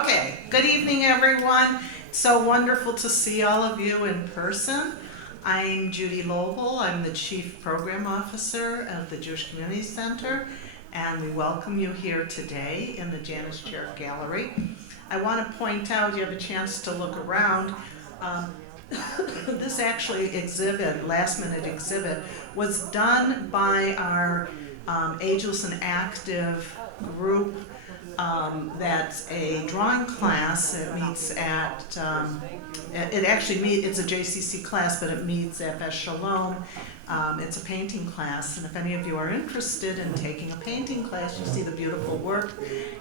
Okay, good evening, everyone. It's so wonderful to see all of you in person. I'm Judy Lobel. I'm the Chief Program Officer of the Jewish Community Center, and we welcome you here today in the Janice Chair Gallery. I want to point out, you have a chance to look around. This actually exhibit, last minute exhibit, was done by our Ageless and Active group. That's a drawing class. It meets at, it's a JCC class, but it meets at Beth Shalom. It's a painting class, and if any of you are interested in taking a painting class, you see the beautiful work.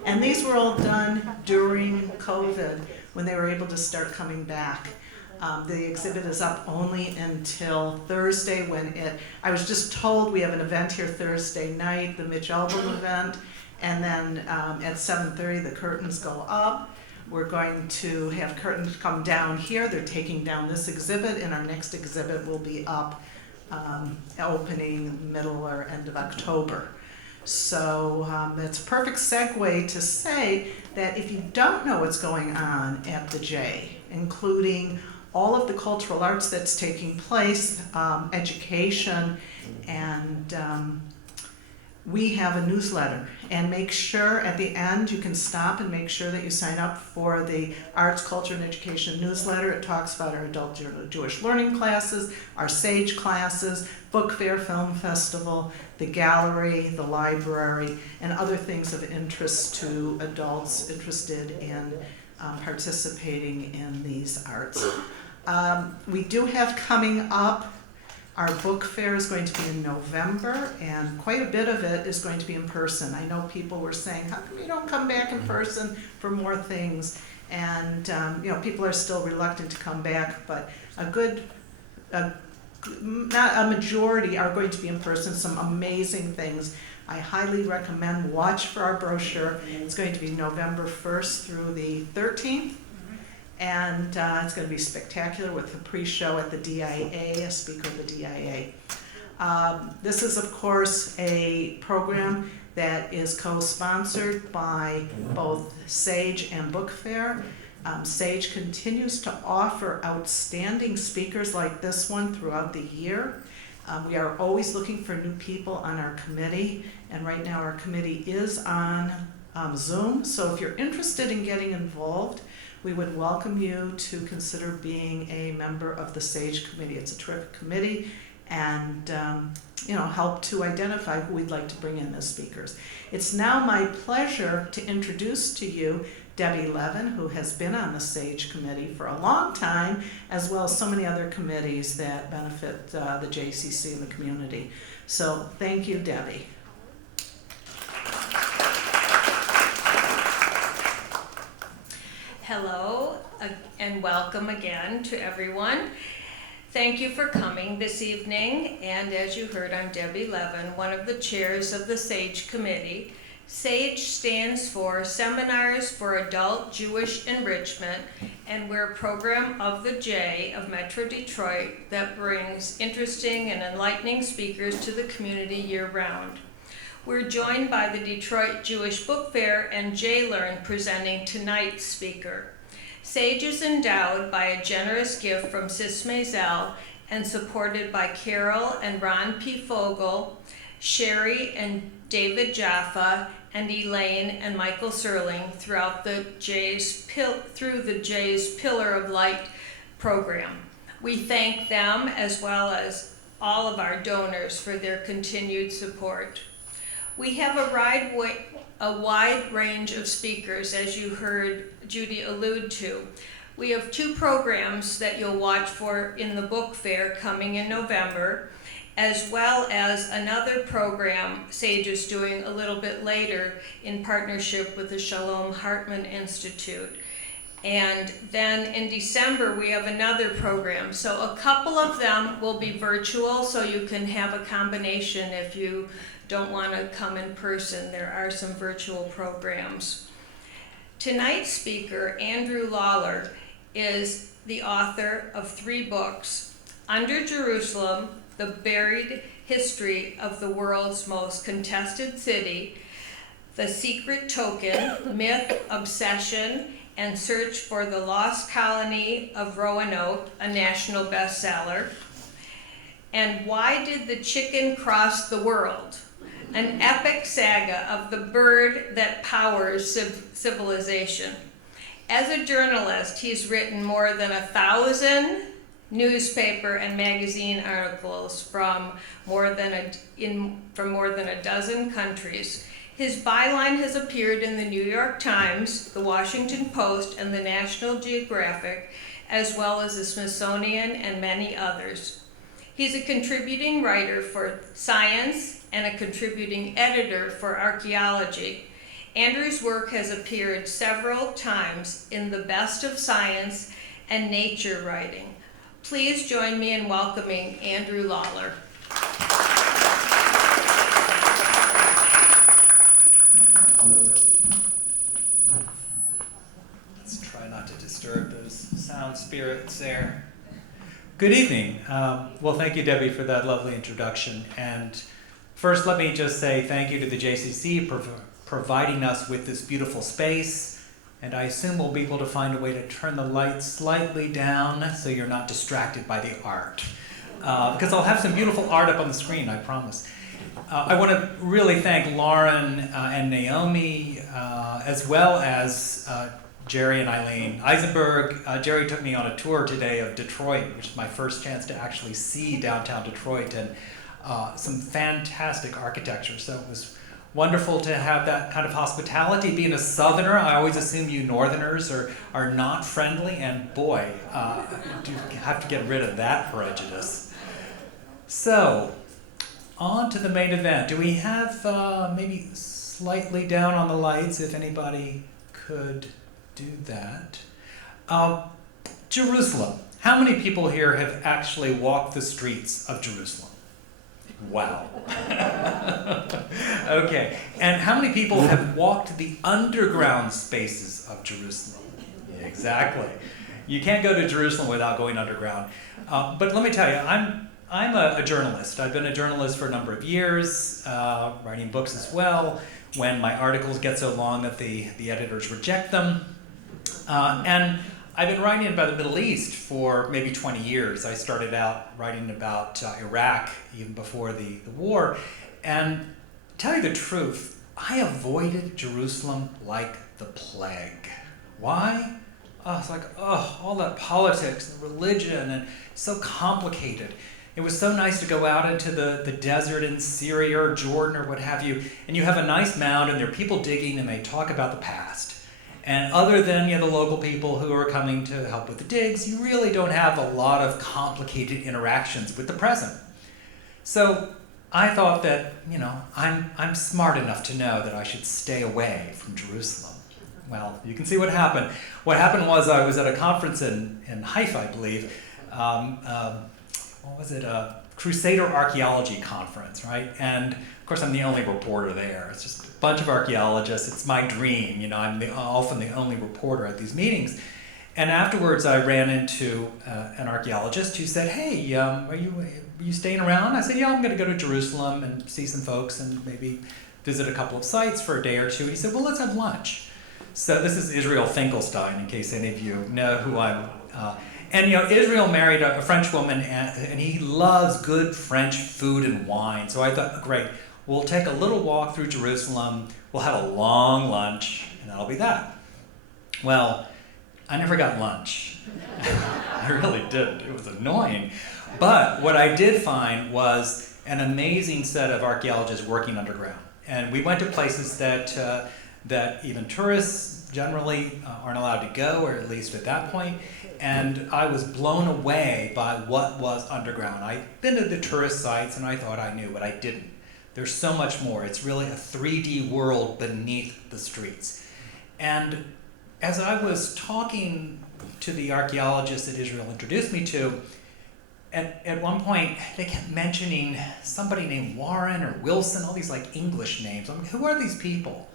And these were all done during COVID, when they were able to start coming back. The exhibit is up only until Thursday I was just told we have an event here Thursday night, the Mitch Album event, and then at 7:30 the curtains go up. We're going to have curtains come down here. They're taking down this exhibit, and our next exhibit will be up opening middle or end of October. So it's a perfect segue to say that if you don't know what's going on at the J, including all of the cultural arts that's taking place, education, and we have a newsletter. And make sure at the end you can stop and make sure that you sign up for the Arts, Culture, and Education newsletter. It talks about our adult Jewish learning classes, our SAGE classes, book fair, film festival, the gallery, the library, and other things of interest to adults interested in participating in these arts. We do have coming up, our book fair is going to be in November, and quite a bit of it is going to be in person. I know people were saying, how come you don't come back in person for more things? And people are still reluctant to come back, but not a majority are going to be in person, some amazing things. I highly recommend watch for our brochure. It's going to be November 1st through the 13th. And it's going to be spectacular with a pre-show at the DIA, a speaker of the DIA. This is, of course, a program that is co-sponsored by both SAGE and Book Fair. SAGE continues to offer outstanding speakers like this one throughout the year. We are always looking for new people on our committee, and right now our committee is on Zoom. So if you're interested in getting involved, we would welcome you to consider being a member of the SAGE committee. It's a terrific committee, and help to identify who we'd like to bring in as speakers. It's now my pleasure to introduce to you Debbie Levin, who has been on the SAGE committee for a long time, as well as so many other committees that benefit the JCC and the community. So thank you, Debbie. Hello and welcome again to everyone. Thank you for coming this evening, and as you heard, I'm Debbie Levin, one of the chairs of the SAGE committee. SAGE stands for Seminars for Adult Jewish Enrichment, and we're a program of the J of Metro Detroit that brings interesting and enlightening speakers to the community year-round. We're joined by the Detroit Jewish Book Fair and JLearn presenting tonight's speaker. SAGE is endowed by a generous gift from Sis Maisel and supported by Carol and Ron P. Fogel, Sherry and David Jaffa, and Elaine and Michael Serling throughout the J's Pillar of Light program. We thank them as well as all of our donors for their continued support. We have a wide range of speakers, as you heard Judy allude to. We have two programs that you'll watch for in the book fair coming in November, as well as another program SAGE is doing a little bit later in partnership with the Shalom Hartman Institute. And then in December, we have another program. So a couple of them will be virtual, so you can have a combination if you don't want to come in person. There are some virtual programs. Tonight's speaker, Andrew Lawler, is the author of 3 books: Under Jerusalem, The Buried History of the World's Most Contested City, The Secret Token, Myth, Obsession, and Search for the Lost Colony of Roanoke, a national bestseller, and Why Did the Chicken Cross the World? An epic saga of the bird that powers civilization. As a journalist, he's written more than 1,000 newspaper and magazine articles from more than a dozen countries. His byline has appeared in the New York Times, the Washington Post, and the National Geographic, as well as the Smithsonian and many others. He's a contributing writer for Science and a contributing editor for Archaeology. Andrew's work has appeared several times in the Best of Science and Nature writing. Please join me in welcoming Andrew Lawler. Let's try not to disturb those sound spirits there. Good evening. Well, thank you, Debbie, for that lovely introduction. And first, let me just say thank you to the JCC for providing us with this beautiful space. And I assume we'll be able to find a way to turn the lights slightly down so you're not distracted by the art. Because I'll have some beautiful art up on the screen, I promise. I want to really thank Lauren and Naomi, as well as Jerry and Eileen Eisenberg. Jerry took me on a tour today of Detroit, which is my first chance to actually see downtown Detroit, and some fantastic architecture. So it was wonderful to have that kind of hospitality. Being a Southerner, I always assume you Northerners are not friendly, and boy, do you have to get rid of that prejudice. So, on to the main event. Do we have maybe slightly down on the lights, if anybody could do that? Jerusalem. How many people here have actually walked the streets of Jerusalem? Wow. Okay. And how many people have walked the underground spaces of Jerusalem? Exactly. You can't go to Jerusalem without going underground. But let me tell you, I'm a journalist. I've been a journalist for a number of years, writing books as well, when my articles get so long that the editors reject them. And I've been writing about the Middle East for maybe 20 years. I started out writing about Iraq even before the war. And to tell you the truth, I avoided Jerusalem like the plague. Why? It's like, all that politics and religion, and so complicated. It was so nice to go out into the desert in Syria or Jordan or what have you, and you have a nice mound and there are people digging and they talk about the past. And other than the local people who are coming to help with the digs, you really don't have a lot of complicated interactions with the present. So I thought that, I'm smart enough to know that I should stay away from Jerusalem. Well, you can see what happened. What happened was I was at a conference in Haifa, I believe. What was it? A Crusader Archaeology Conference, right? And of course, I'm the only reporter there. It's just a bunch of archaeologists. It's my dream. I'm often the only reporter at these meetings. And afterwards, I ran into an archaeologist who said, "Hey, are you staying around?" I said, "Yeah, I'm going to go to Jerusalem and see some folks and maybe visit a couple of sites for a day or two." He said, "Well, let's have lunch." So this is Israel Finkelstein, in case any of you know who I'm. And Israel married a French woman, and he loves good French food and wine. So I thought, great, we'll take a little walk through Jerusalem, we'll have a long lunch, and that'll be that. Well, I never got lunch. I really didn't. It was annoying. But what I did find was an amazing set of archaeologists working underground. And we went to places that even tourists generally aren't allowed to go, or at least at that point. And I was blown away by what was underground. I'd been to the tourist sites and I thought I knew, but I didn't. There's so much more. It's really a 3D world beneath the streets. And as I was talking to the archaeologists that Israel introduced me to, at one point they kept mentioning somebody named Warren or Wilson, all these English names. I'm like, who are these people?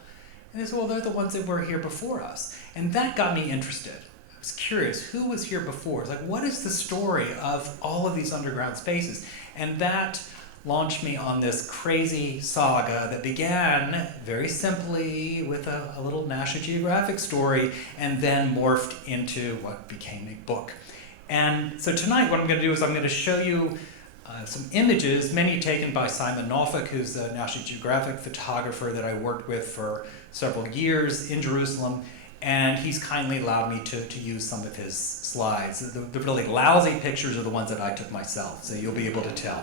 And they said, well, they're the ones that were here before us. And that got me interested. I was curious, who was here before? It's like, what is the story of all of these underground spaces? And that launched me on this crazy saga that began very simply with a little National Geographic story and then morphed into what became a book. And so tonight what I'm going to do is I'm going to show you some images, many taken by Simon Norfolk, who's a National Geographic photographer that I worked with for several years in Jerusalem, and he's kindly allowed me to use some of his slides. The really lousy pictures are the ones that I took myself, so you'll be able to tell.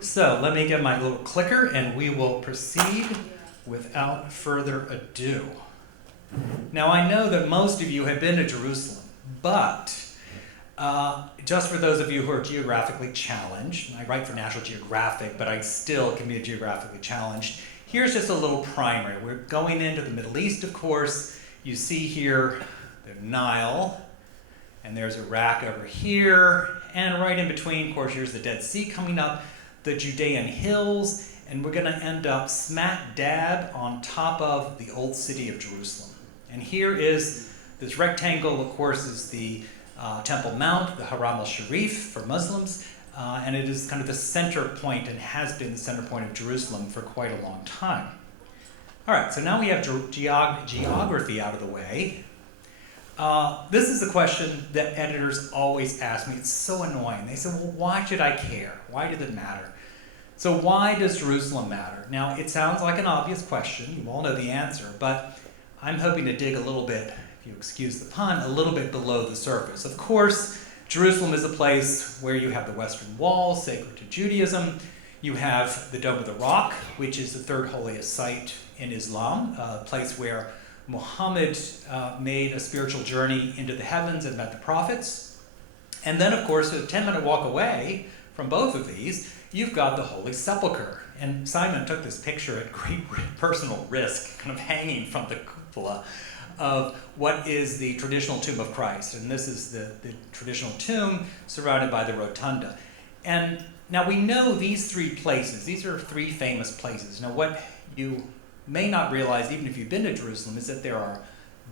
So let me get my little clicker and we will proceed without further ado. Now I know that most of you have been to Jerusalem, but just for those of you who are geographically challenged, and I write for National Geographic, but I still can be geographically challenged, here's just a little primer. We're going into the Middle East, of course. You see here the Nile, and there's Iraq over here, and right in between, of course, here's the Dead Sea coming up, the Judean hills, and we're going to end up smack dab on top of the old city of Jerusalem. And here is this rectangle, of course, is the Temple Mount, the Haram al-Sharif for Muslims, and it is kind of the center point and has been the center point of Jerusalem for quite a long time. All right, so now we have geography out of the way. This is the question that editors always ask me. It's so annoying. They say, well, why should I care? Why does it matter? So why does Jerusalem matter? Now, it sounds like an obvious question. You all know the answer, but I'm hoping to dig a little bit, if you excuse the pun, a little bit below the surface. Of course, Jerusalem is a place where you have the Western Wall, sacred to Judaism. You have the Dome of the Rock, which is the third holiest site in Islam, a place where Muhammad made a spiritual journey into the heavens and met the prophets. And then, of course, a 10-minute walk away from both of these, you've got the Holy Sepulchre. And Simon took this picture at great personal risk, kind of hanging from the cupola of what is the traditional tomb of Christ. And this is the traditional tomb surrounded by the rotunda. And now we know these three places. These are three famous places. Now what you may not realize, even if you've been to Jerusalem, is that there are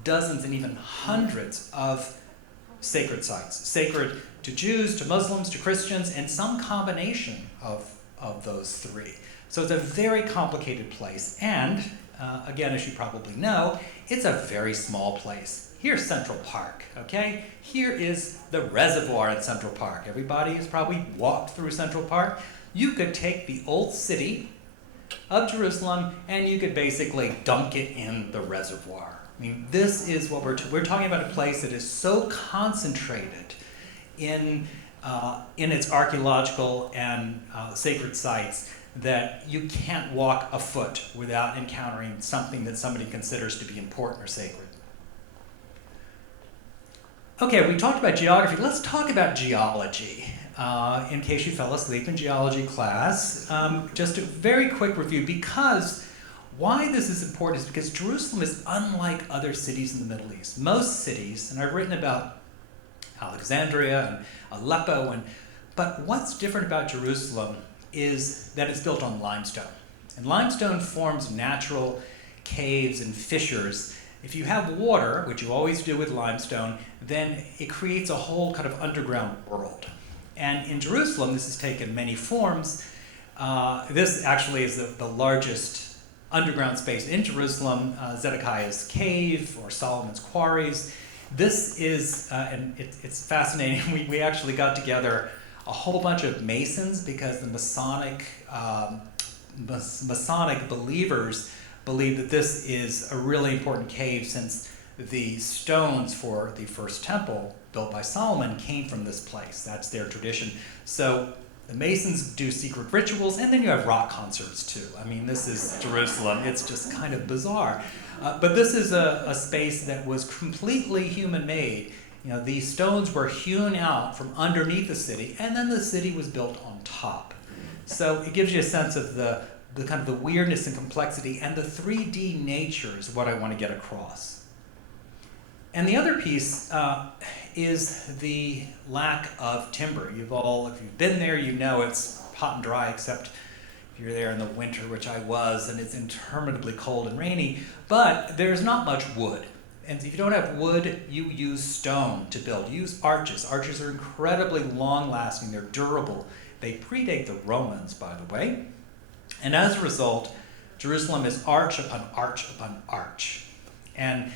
dozens and even hundreds of sacred sites. Sacred to Jews, to Muslims, to Christians, and some combination of those three. So it's a very complicated place. And again, as you probably know, it's a very small place. Here's Central Park, okay? Here is the reservoir in Central Park. Everybody has probably walked through Central Park. You could take the old city of Jerusalem and you could basically dunk it in the reservoir. I mean, this is what we're talking about, a place that is so concentrated in its archaeological and sacred sites that you can't walk a foot without encountering something that somebody considers to be important or sacred. Okay, we talked about geography. Let's talk about geology. In case you fell asleep in geology class, just a very quick review, because why this is important is because Jerusalem is unlike other cities in the Middle East. Most cities, and I've written about Alexandria and Aleppo, but what's different about Jerusalem is that it's built on limestone. And limestone forms natural caves and fissures. If you have water, which you always do with limestone, then it creates a whole kind of underground world. And in Jerusalem, this has taken many forms. This actually is the largest underground space in Jerusalem, Zedekiah's Cave or Solomon's Quarries. This is, and it's fascinating, we actually got together a whole bunch of Masons because the Masonic believers believe that this is a really important cave, since the stones for the first temple built by Solomon came from this place. That's their tradition. So the Masons do secret rituals, and then you have rock concerts too. I mean, this is Jerusalem. It's just kind of bizarre. But this is a space that was completely human-made. You know, these stones were hewn out from underneath the city, and then the city was built on top. So it gives you a sense of the kind of the weirdness and complexity, and the 3D nature is what I want to get across. And the other piece is the lack of timber. If you've been there, you know it's hot and dry, except if you're there in the winter, which I was, and it's interminably cold and rainy, but there's not much wood. And if you don't have wood, you use stone to build. You use arches. Arches are incredibly long-lasting. They're durable. They predate the Romans, by the way. And as a result, Jerusalem is arch upon arch upon arch. And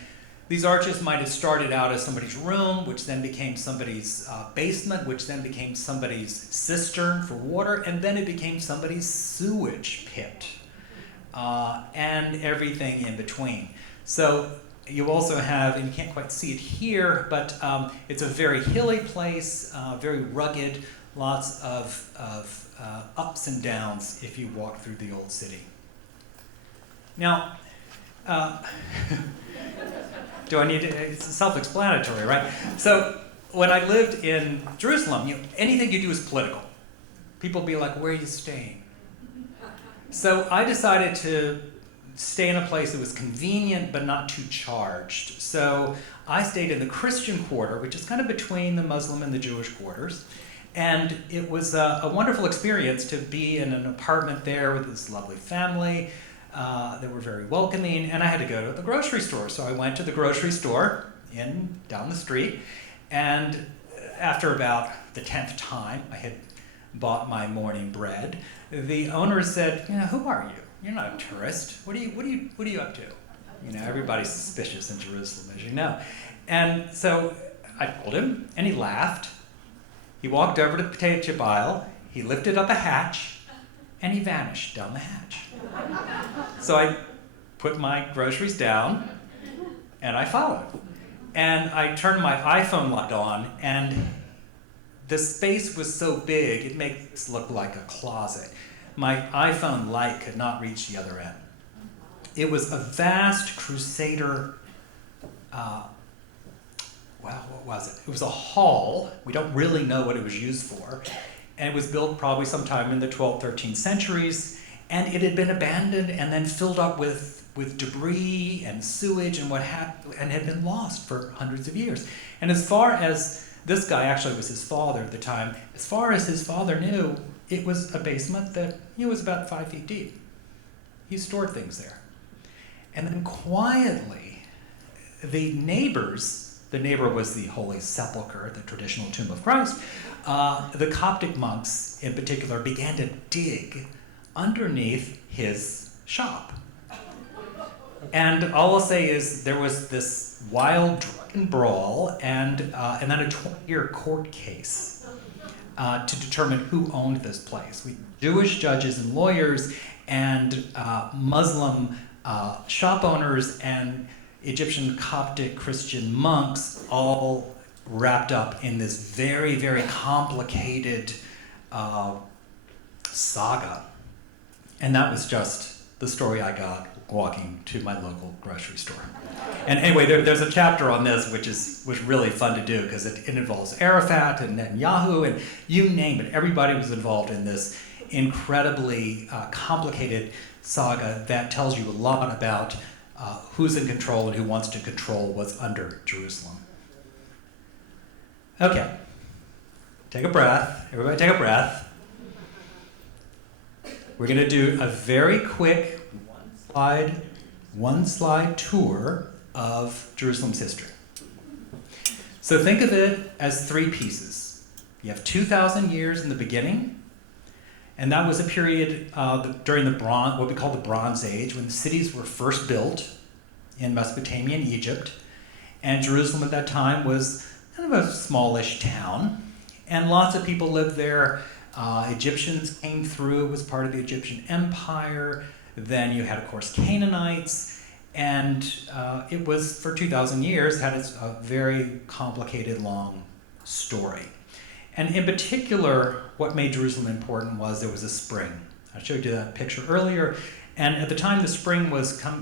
these arches might have started out as somebody's room, which then became somebody's basement, which then became somebody's cistern for water, and then it became somebody's sewage pit, and everything in between. So you also have, and you can't quite see it here, but it's a very hilly place, very rugged, lots of ups and downs if you walk through the old city. Now, do I need to, it's self-explanatory, right? So when I lived in Jerusalem, anything you do is political. People be like, where are you staying? So I decided to stay in a place that was convenient but not too charged. So I stayed in the Christian quarter, which is kind of between the Muslim and the Jewish quarters. And it was a wonderful experience to be in an apartment there with this lovely family. They were very welcoming, and I had to go to the grocery store. So I went to the grocery store down the street, and after about the 10th time I had bought my morning bread, the owner said, who are you? You're not a tourist. What are you up to? Everybody's suspicious in Jerusalem, as you know. And so I told him, and he laughed. He walked over to the potato chip aisle, he lifted up a hatch, and he vanished down the hatch. So I put my groceries down, and I followed. And I turned my iPhone light on, and the space was so big, it makes it look like a closet. My iPhone light could not reach the other end. It was a vast Crusader, what was it? It was a hall. We don't really know what it was used for. And it was built probably sometime in the 12th, 13th centuries. And it had been abandoned and then filled up with debris and sewage and and had been lost for hundreds of years. And as far as this guy, actually was his father at the time, as far as his father knew, it was a basement that was about 5 feet deep. He stored things there. And then quietly, the neighbor was the Holy Sepulchre, the traditional tomb of Christ. The Coptic monks, in particular, began to dig underneath his shop. And all I'll say is there was this wild drunken brawl and then a 20-year court case to determine who owned this place. Jewish judges and lawyers and Muslim shop owners and Egyptian Coptic Christian monks all wrapped up in this very, very complicated saga. And that was just the story I got walking to my local grocery store. And anyway, there's a chapter on this was really fun to do because it involves Arafat and Netanyahu and you name it. Everybody was involved in this incredibly complicated saga that tells you a lot about who's in control and who wants to control what's under Jerusalem. Okay, take a breath. Everybody take a breath. We're going to do a very quick one slide tour of Jerusalem's history. So think of it as 3 pieces. You have 2,000 years in the beginning, and that was a period during what we call the Bronze Age, when the cities were first built in Mesopotamia and Egypt, and Jerusalem at that time was kind of a smallish town, and lots of people lived there. Egyptians came through, it was part of the Egyptian Empire. Then you had, of course, Canaanites, and it was, for 2,000 years, had a very complicated, long story. And in particular, what made Jerusalem important was there was a spring. I showed you that picture earlier, and at the time the spring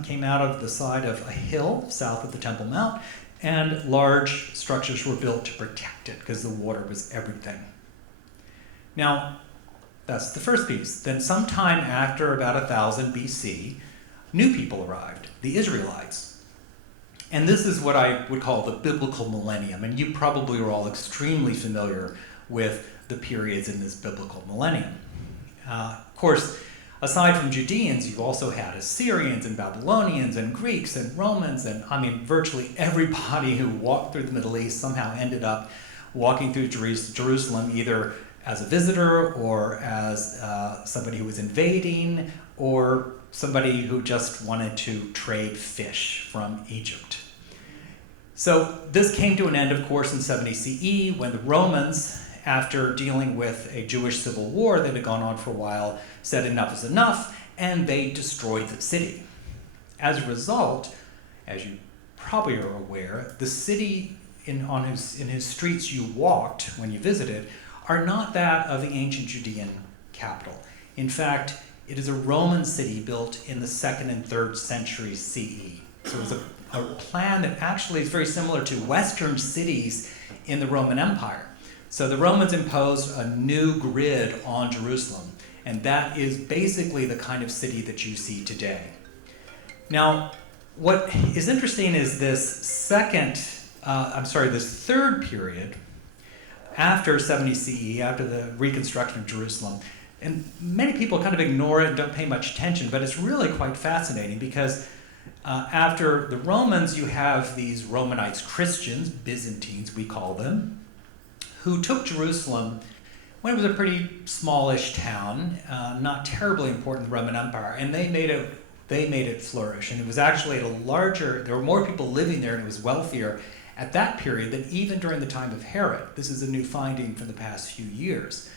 came out of the side of a hill south of the Temple Mount, and large structures were built to protect it because the water was everything. Now, that's the first piece. Then sometime after about 1000 BC, new people arrived, the Israelites. And this is what I would call the biblical millennium. And you probably are all extremely familiar with the periods in this biblical millennium. Of course, aside from Judeans, you've also had Assyrians and Babylonians and Greeks and Romans, and virtually everybody who walked through the Middle East somehow ended up walking through Jerusalem either as a visitor or as somebody who was invading or somebody who just wanted to trade fish from Egypt. So this came to an end, of course, in 70 CE when the Romans, after dealing with a Jewish civil war that had gone on for a while, said enough is enough, and they destroyed the city. As a result, as you probably are aware, the city in whose streets you walked when you visited are not that of the ancient Judean capital. In fact, it is a Roman city built in the 2nd and 3rd century CE. So it was a plan that actually is very similar to Western cities in the Roman Empire. So the Romans imposed a new grid on Jerusalem, and that is basically the kind of city that you see today. Now, what is interesting is this third period after 70 CE, after the reconstruction of Jerusalem. And many people kind of ignore it and don't pay much attention, but it's really quite fascinating because after the Romans, you have these Romanized Christians, Byzantines we call them, who took Jerusalem when it was a pretty smallish town, not terribly important in the Roman Empire, and they made it flourish. And it was actually there were more people living there and it was wealthier at that period than even during the time of Herod. This is a new finding from the past few years.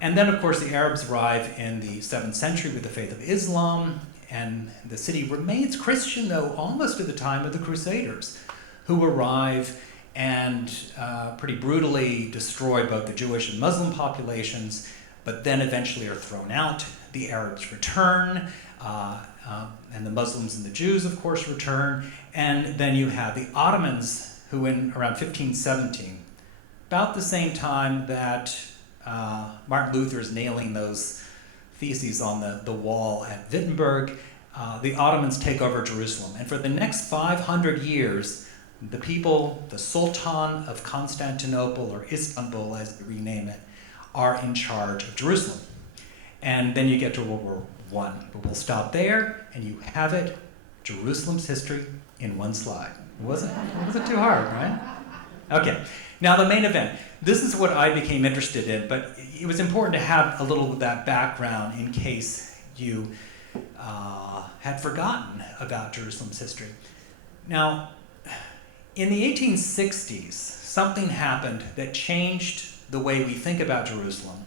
And then, of course, the Arabs arrive in the 7th century with the faith of Islam, and the city remains Christian, though, almost to the time of the Crusaders, who arrive and pretty brutally destroy both the Jewish and Muslim populations, but then eventually are thrown out. The Arabs return, and the Muslims and the Jews, of course, return. And then you have the Ottomans, who in around 1517, about the same time that Martin Luther is nailing those theses on the wall at Wittenberg, the Ottomans take over Jerusalem. And for the next 500 years, the people, the Sultan of Constantinople, or Istanbul as they rename it, are in charge of Jerusalem. And then you get to World War I. But we'll stop there, and you have it, Jerusalem's history in one slide. Wasn't too hard, right? Okay, now the main event. This is what I became interested in, but it was important to have a little of that background in case you had forgotten about Jerusalem's history. Now, in the 1860s, something happened that changed the way we think about Jerusalem,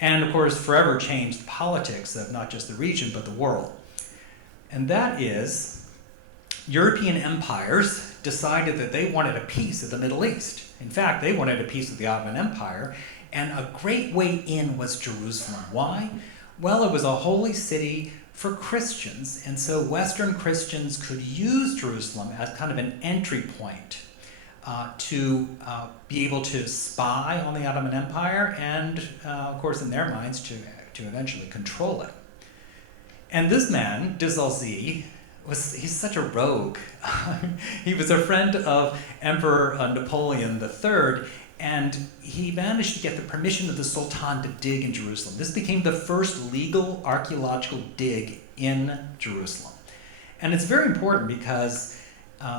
and of course forever changed the politics of not just the region, but the world. And that is, European empires decided that they wanted a piece of the Middle East. In fact, they wanted a piece of the Ottoman Empire, and a great way in was Jerusalem. Why? Well, it was a holy city for Christians, and so Western Christians could use Jerusalem as kind of an entry point to be able to spy on the Ottoman Empire and, of course, in their minds, to eventually control it. And this man, de Gaulle, he's such a rogue. He was a friend of Emperor Napoleon III, and he managed to get the permission of the Sultan to dig in Jerusalem. This became the first legal archaeological dig in Jerusalem. And it's very important because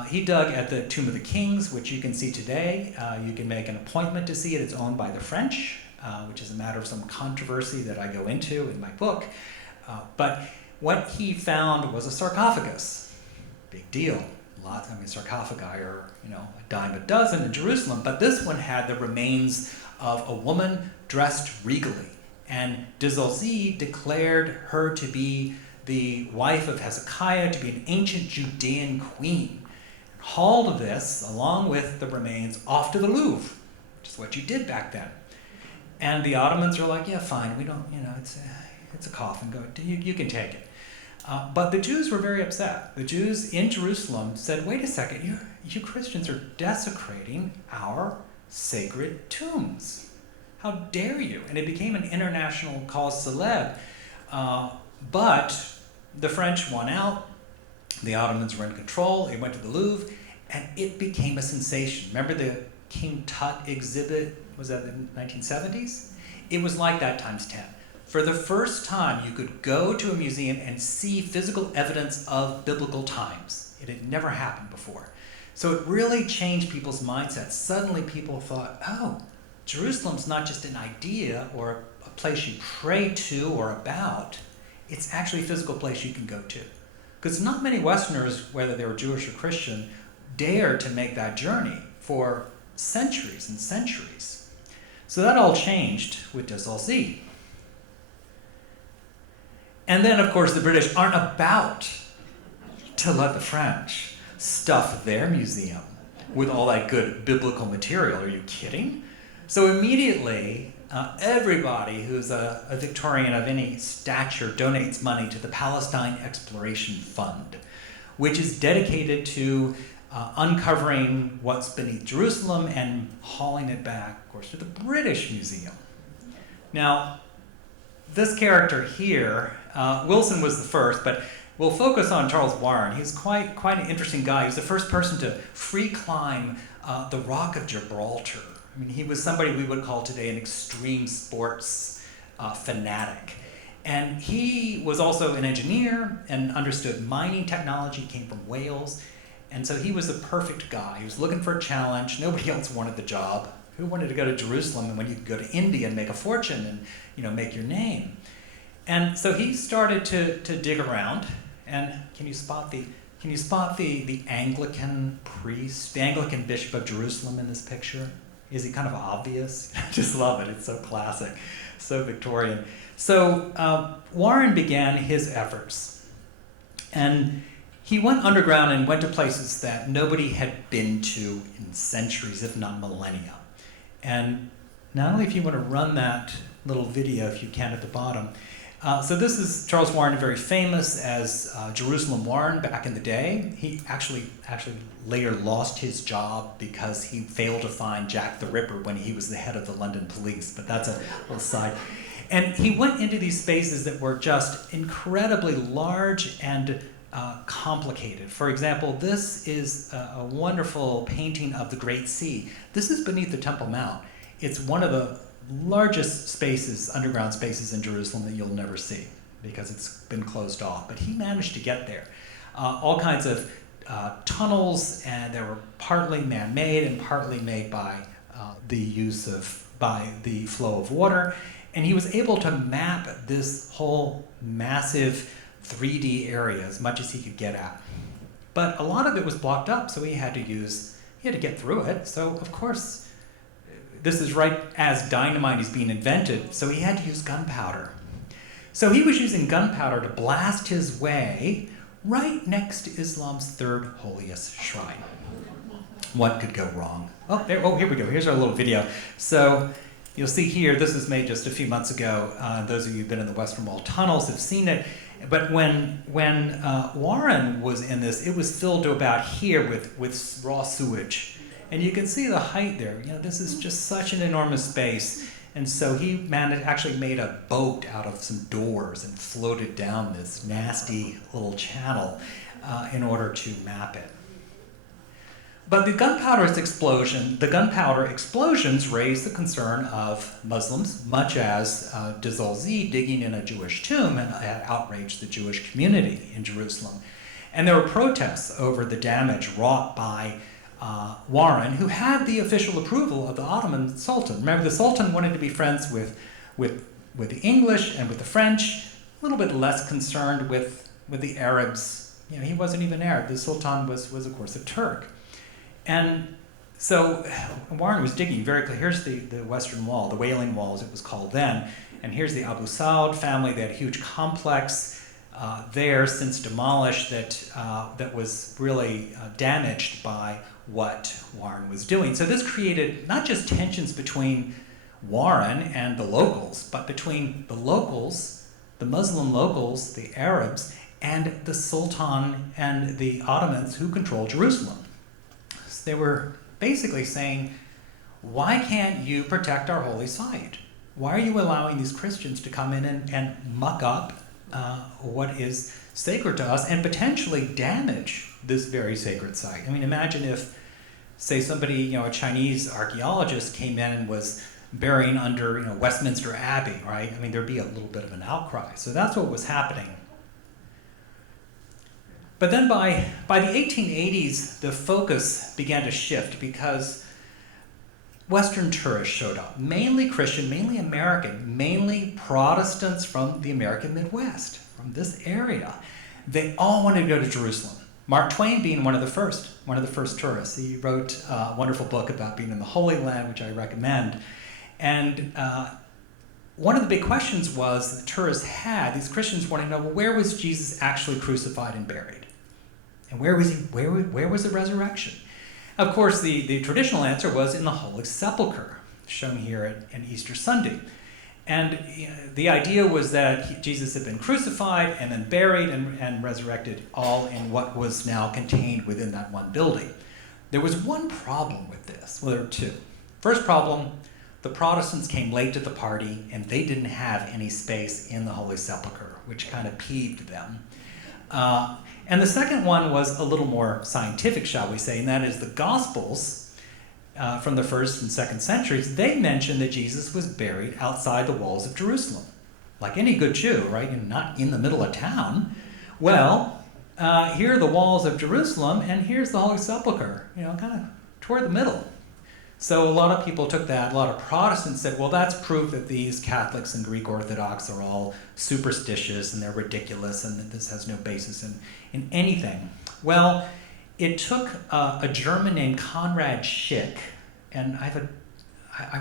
he dug at the Tomb of the Kings, which you can see today. You can make an appointment to see it. It's owned by the French, which is a matter of some controversy that I go into in my book. But what he found was a sarcophagus. Big deal. Sarcophagi are, a dime a dozen in Jerusalem, but this one had the remains of a woman dressed regally. And de Gaulle declared her to be the wife of Hezekiah, to be an ancient Judean queen. Hauled this, along with the remains, off to the Louvre, which is what you did back then. And the Ottomans are like, yeah, fine, we don't, it's a coffin, go, you can take it. But the Jews were very upset. The Jews in Jerusalem said, wait a second, you Christians are desecrating our sacred tombs. How dare you? And it became an international cause célèbre. But the French won out. The Ottomans were in control. It went to the Louvre, and it became a sensation. Remember the King Tut exhibit? Was that in the 1970s? It was like that times 10. For the first time, you could go to a museum and see physical evidence of biblical times. It had never happened before. So it really changed people's mindsets. Suddenly people thought, oh, Jerusalem's not just an idea or a place you pray to or about, it's actually a physical place you can go to. Because not many Westerners, whether they were Jewish or Christian, dared to make that journey for centuries and centuries. So that all changed with de Saulcy. And then, of course, the British aren't about to let the French stuff their museum with all that good biblical material. Are you kidding? So immediately, everybody who's a Victorian of any stature donates money to the Palestine Exploration Fund, which is dedicated to uncovering what's beneath Jerusalem and hauling it back, of course, to the British Museum. Now, this character here, Wilson was the first, but we'll focus on Charles Warren. He's quite an interesting guy. He was the first person to free climb the Rock of Gibraltar. I mean, he was somebody we would call today an extreme sports fanatic. And he was also an engineer and understood mining technology, came from Wales. And so he was the perfect guy. He was looking for a challenge. Nobody else wanted the job. Who wanted to go to Jerusalem and when you could go to India and make a fortune and, make your name? And so he started to dig around. And can you spot the Anglican priest, the Anglican Bishop of Jerusalem in this picture? Is he kind of obvious? I just love it. It's so classic, so Victorian. So Warren began his efforts. And he went underground and went to places that nobody had been to in centuries, if not millennia. And not only if you want to run that little video, if you can, at the bottom. So this is Charles Warren, very famous as Jerusalem Warren back in the day. He actually later lost his job because he failed to find Jack the Ripper when he was the head of the London police, but that's a little side. And he went into these spaces that were just incredibly large and complicated. For example, this is a wonderful painting of the Great Sea. This is beneath the Temple Mount. It's one of the largest spaces, underground spaces in Jerusalem that you'll never see because it's been closed off. But he managed to get there. All kinds of tunnels, and they were partly man-made and partly made by the flow of water. And he was able to map this whole massive 3D area as much as he could get at. But a lot of it was blocked up, so he had to get through it. So of course, this is right as dynamite is being invented, so he had to use gunpowder. So he was using gunpowder to blast his way right next to Islam's third holiest shrine. What could go wrong? Here we go. Here's our little video. So you'll see here, this was made just a few months ago. Those of you who've been in the Western Wall tunnels have seen it. But when Warren was in this, it was filled to about here with raw sewage. And you can see the height there. This is just such an enormous space. And so he actually made a boat out of some doors and floated down this nasty little channel in order to map it. But the gunpowder explosions raised the concern of Muslims, much as de Saulcy digging in a Jewish tomb had outraged the Jewish community in Jerusalem. And there were protests over the damage wrought by Warren, who had the official approval of the Ottoman Sultan. Remember, the Sultan wanted to be friends with the English and with the French, a little bit less concerned with the Arabs. He wasn't even Arab. The Sultan was of course, a Turk. And so Warren was digging very clear. Here's the Western Wall, the Wailing Wall as it was called then. And here's the Abu Saud family. They had a huge complex there, since demolished, that was really damaged by what Warren was doing. So this created not just tensions between Warren and the locals, but between the locals, the Muslim locals, the Arabs, and the Sultan and the Ottomans who controlled Jerusalem. So they were basically saying, why can't you protect our holy site? Why are you allowing these Christians to come in and muck up what is sacred to us and potentially damage this very sacred site? I mean, imagine if, say, somebody, a Chinese archaeologist came in and was burying under, Westminster Abbey, right? I mean, there'd be a little bit of an outcry. So that's what was happening. But then by the 1880s, the focus began to shift because Western tourists showed up, mainly Christian, mainly American, mainly Protestants from the American Midwest, from this area. They all wanted to go to Jerusalem. Mark Twain being one of the first tourists. He wrote a wonderful book about being in the Holy Land, which I recommend. And one of the big questions was the tourists had, these Christians wanted to know, well, where was Jesus actually crucified and buried? And where was he? Where was the resurrection? Of course, the traditional answer was in the Holy Sepulchre, shown here at Easter Sunday. And the idea was that Jesus had been crucified and then buried and resurrected, all in what was now contained within that one building. There was one problem with this. Well, there were two. First problem, the Protestants came late to the party and they didn't have any space in the Holy Sepulchre, which kind of peeved them. And the second one was a little more scientific, shall we say, and that is the Gospels from the 1st and 2nd centuries. They mention that Jesus was buried outside the walls of Jerusalem, like any good Jew, right? And not in the middle of town. Well, here are the walls of Jerusalem, and here's the Holy Sepulchre, kind of toward the middle. So a lot of people took that. A lot of Protestants said, well, that's proof that these Catholics and Greek Orthodox are all superstitious and they're ridiculous and that this has no basis in anything. Well, it took a German named Konrad Schick, and I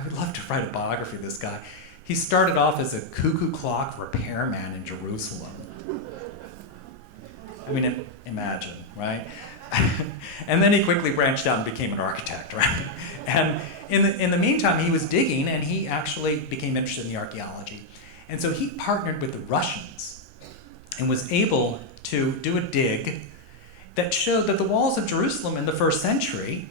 would love to write a biography of this guy. He started off as a cuckoo clock repairman in Jerusalem. I mean, imagine, right? And then he quickly branched out and became an architect, right? And in the meantime, he was digging, and he actually became interested in the archaeology. And so he partnered with the Russians and was able to do a dig that showed that the walls of Jerusalem in the 1st century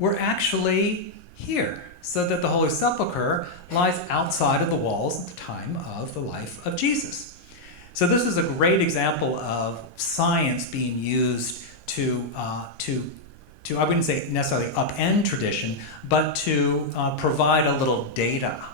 were actually here, so that the Holy Sepulchre lies outside of the walls at the time of the life of Jesus. So this is a great example of science being used to I wouldn't say necessarily upend tradition, but to provide a little data.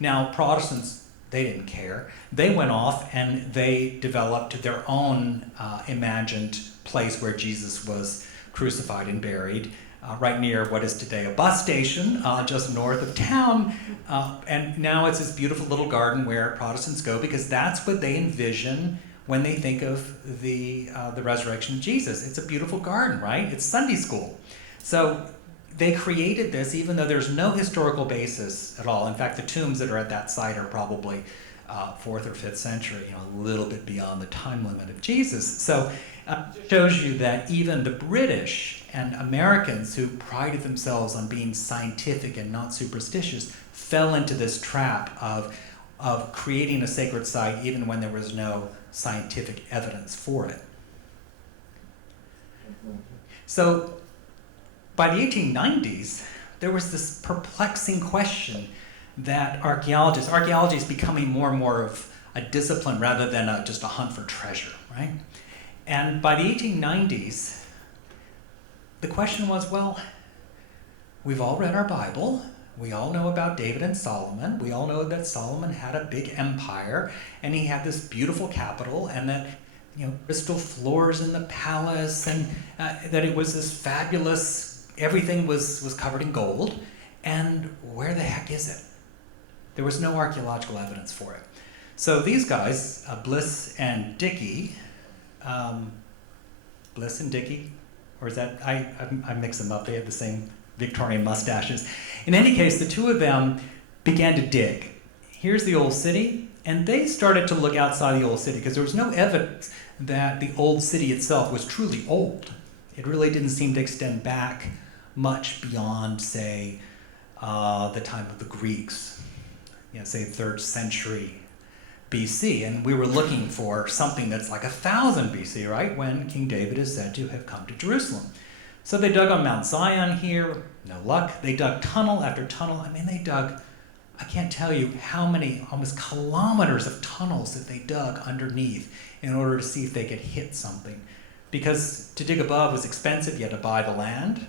Now, Protestants, they didn't care. They went off and they developed their own imagined place where Jesus was crucified and buried, right near what is today a bus station, just north of town. And now it's this beautiful little garden where Protestants go because that's what they envision when they think of the resurrection of Jesus. It's a beautiful garden, right? It's Sunday school. So they created this even though there's no historical basis at all. In fact, the tombs that are at that site are probably 4th or 5th century, a little bit beyond the time limit of Jesus. So it shows you that even the British and Americans who prided themselves on being scientific and not superstitious fell into this trap of creating a sacred site even when there was no scientific evidence for it. So by the 1890s, there was this perplexing question that archaeology is becoming more and more of a discipline rather than just a hunt for treasure, right? And by the 1890s, the question was, well, we've all read our Bible. We all know about David and Solomon. We all know that Solomon had a big empire, and he had this beautiful capital, and that crystal floors in the palace, and that it was this fabulous. Everything was covered in gold. And where the heck is it? There was no archaeological evidence for it. So these guys, Bliss and Dickey, or is that I mix them up? They have the same Victorian mustaches. In any case, the two of them began to dig. Here's the old city, and they started to look outside the old city because there was no evidence that the old city itself was truly old. It really didn't seem to extend back much beyond, say, the time of the Greeks, say 3rd century BC. And we were looking for something that's like 1000 BC, right, when King David is said to have come to Jerusalem. So they dug on Mount Zion here, no luck. They dug tunnel after tunnel. I mean, they dug, I can't tell you how many, almost kilometers of tunnels that they dug underneath in order to see if they could hit something. Because to dig above was expensive, you had to buy the land,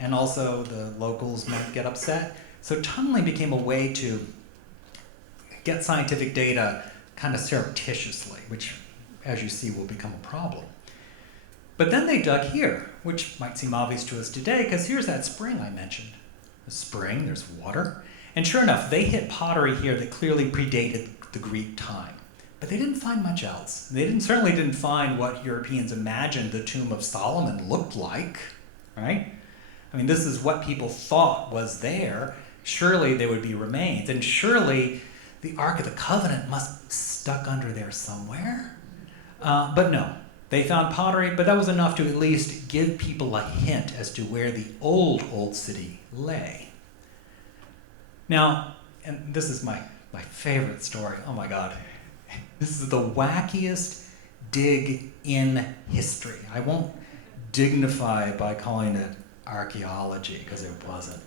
and also the locals might get upset. So tunneling became a way to get scientific data kind of surreptitiously, which, as you see, will become a problem. But then they dug here, which might seem obvious to us today, because here's that spring I mentioned. a spring, there's water. And sure enough, they hit pottery here that clearly predated the Greek time. But they didn't find much else. They certainly didn't find what Europeans imagined the Tomb of Solomon looked like, right? I mean, this is what people thought was there. Surely there would be remains. And surely the Ark of the Covenant must have stuck under there somewhere. But no, they found pottery, but that was enough to at least give people a hint as to where the old city lay. Now, and this is my favorite story. Oh my God. This is the wackiest dig in history. I won't dignify it by calling it archaeology, because it wasn't.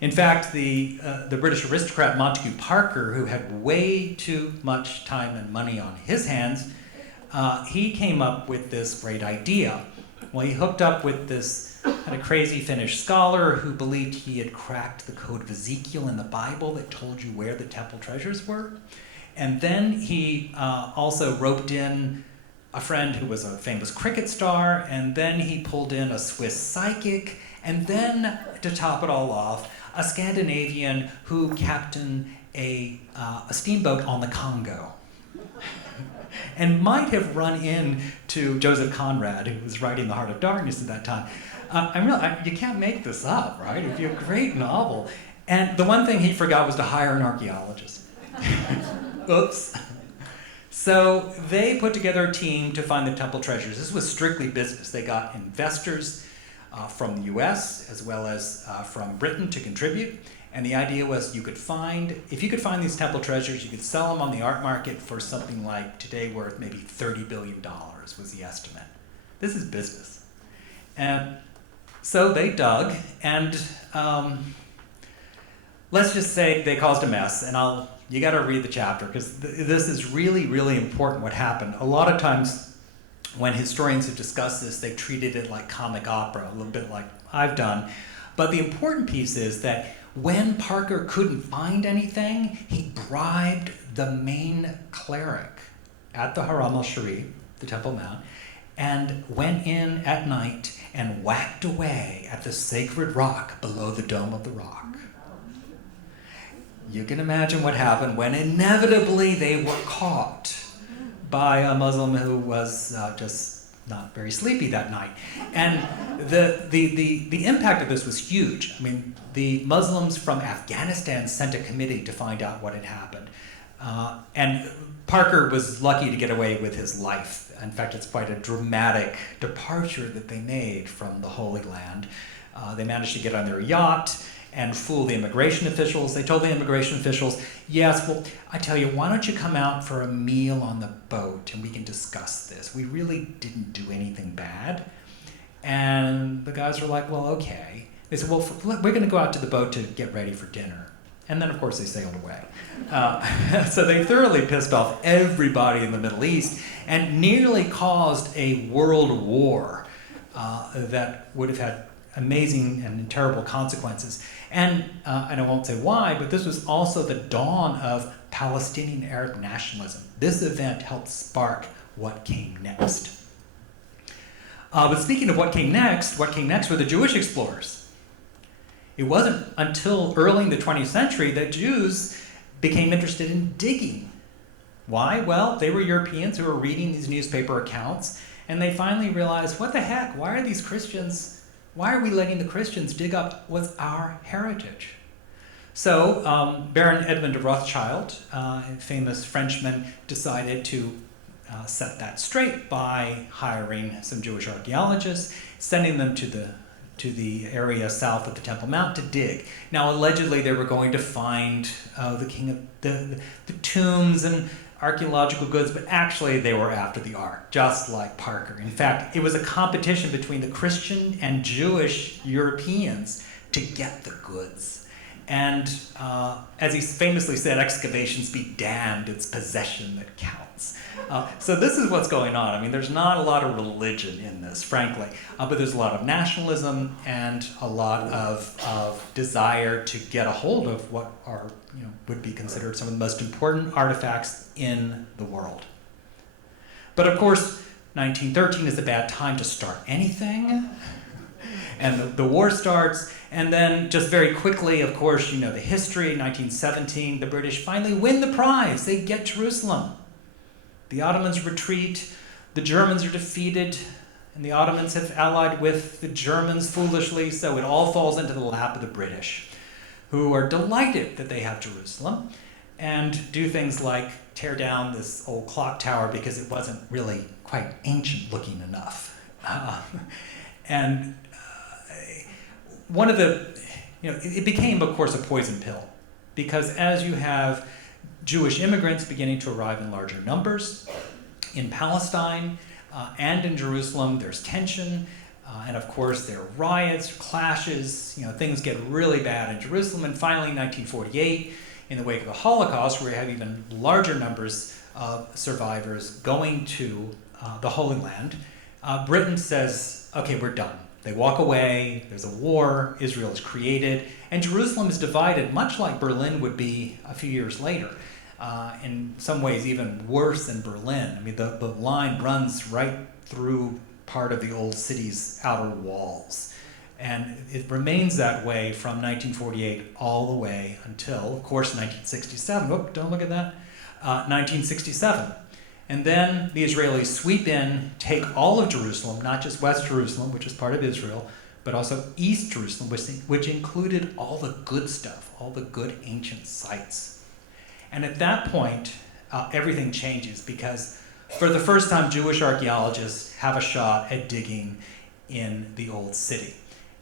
In fact, the British aristocrat Montague Parker, who had way too much time and money on his hands, he came up with this great idea. Well, he hooked up with this kind of crazy Finnish scholar who believed he had cracked the code of Ezekiel in the Bible that told you where the temple treasures were. And then he also roped in a friend who was a famous cricket star, and then he pulled in a Swiss psychic, and then, to top it all off, a Scandinavian who captained a steamboat on the Congo. And might have run into Joseph Conrad, who was writing The Heart of Darkness at that time. You can't make this up, right? It'd be a great novel. And the one thing he forgot was to hire an archaeologist. Oops. So they put together a team to find the temple treasures. This was strictly business. They got investors from the US as well as from Britain to contribute. And the idea was if you could find these temple treasures, you could sell them on the art market for something like today worth maybe $30 billion was the estimate. This is business. And so they dug, and let's just say they caused a mess, and you got to read the chapter, because this is really, really important what happened. A lot of times when historians have discussed this, they've treated it like comic opera, a little bit like I've done. But the important piece is that when Parker couldn't find anything, he bribed the main cleric at the Haram al-Sharif, the Temple Mount, and went in at night and whacked away at the sacred rock below the Dome of the Rock. You can imagine what happened when inevitably they were caught by a Muslim who was just not very sleepy that night. And the impact of this was huge. I mean, the Muslims from Afghanistan sent a committee to find out what had happened. And Parker was lucky to get away with his life. In fact, it's quite a dramatic departure that they made from the Holy Land. They managed to get on their yacht and fool the immigration officials. They told the immigration officials, yes, well, I tell you, why don't you come out for a meal on the boat and we can discuss this. We really didn't do anything bad. And the guys were like, well, okay. They said, well, we're going to go out to the boat to get ready for dinner. And then, of course, they sailed away. So they thoroughly pissed off everybody in the Middle East and nearly caused a world war that would have had amazing and terrible consequences. And I won't say why, but this was also the dawn of Palestinian Arab nationalism. This event helped spark what came next. But speaking of what came next were the Jewish explorers. It wasn't until early in the 20th century that Jews became interested in digging. Why? Well, they were Europeans who were reading these newspaper accounts, and they finally realized, what the heck, why are we letting the Christians dig up what's our heritage? So Baron Edmund of Rothschild, a famous Frenchman, decided to set that straight by hiring some Jewish archaeologists, sending them to the area south of the Temple Mount to dig. Now, allegedly, they were going to find the king of the tombs and archaeological goods, but actually they were after the Ark, just like Parker. In fact, it was a competition between the Christian and Jewish Europeans to get the goods. And as he famously said, excavations be damned, it's possession that counts. So this is what's going on. I mean, there's not a lot of religion in this, frankly, but there's a lot of nationalism and a lot of desire to get a hold of what are, would be considered some of the most important artifacts in the world. But of course, 1913 is a bad time to start anything. And the war starts, and then just very quickly, of course, you know the history, 1917, the British finally win the prize. They get Jerusalem. The Ottomans retreat, the Germans are defeated, and the Ottomans have allied with the Germans foolishly, so it all falls into the lap of the British, who are delighted that they have Jerusalem, and do things like tear down this old clock tower because it wasn't really quite ancient looking enough. One of the, it became, of course, a poison pill, because as you have Jewish immigrants beginning to arrive in larger numbers in Palestine and in Jerusalem, there's tension, and of course there are riots, clashes, things get really bad in Jerusalem, and finally in 1948, in the wake of the Holocaust, where you have even larger numbers of survivors going to the Holy Land, Britain says, okay, we're done. They walk away, there's a war, Israel is created, and Jerusalem is divided, much like Berlin would be a few years later. In some ways even worse than Berlin. I mean, the line runs right through part of the old city's outer walls. And it remains that way from 1948 all the way until, of course, 1967. Oh, don't look at that. 1967. And then the Israelis sweep in, take all of Jerusalem, not just West Jerusalem, which is part of Israel, but also East Jerusalem, which included all the good stuff, all the good ancient sites. And at that point, everything changes, because for the first time, Jewish archaeologists have a shot at digging in the old city.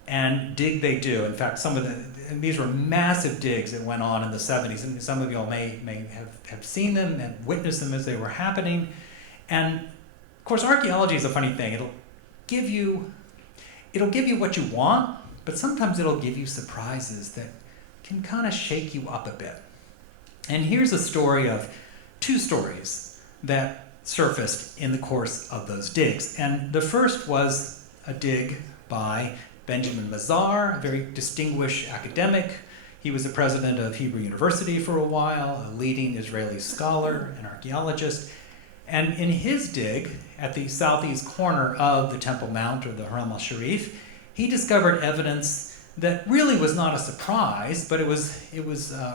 And dig they do. In fact, and these were massive digs that went on in the 70s. And some of you all may have seen them and witnessed them as they were happening. And of course, archaeology is a funny thing. It'll give you what you want, but sometimes it'll give you surprises that can kind of shake you up a bit. And here's a story of two stories that surfaced in the course of those digs. And the first was a dig by Benjamin Mazar, a very distinguished academic. He was the president of Hebrew University for a while, a leading Israeli scholar and archaeologist. And in his dig at the southeast corner of the Temple Mount, or the Haram al-Sharif, he discovered evidence that really was not a surprise, but it was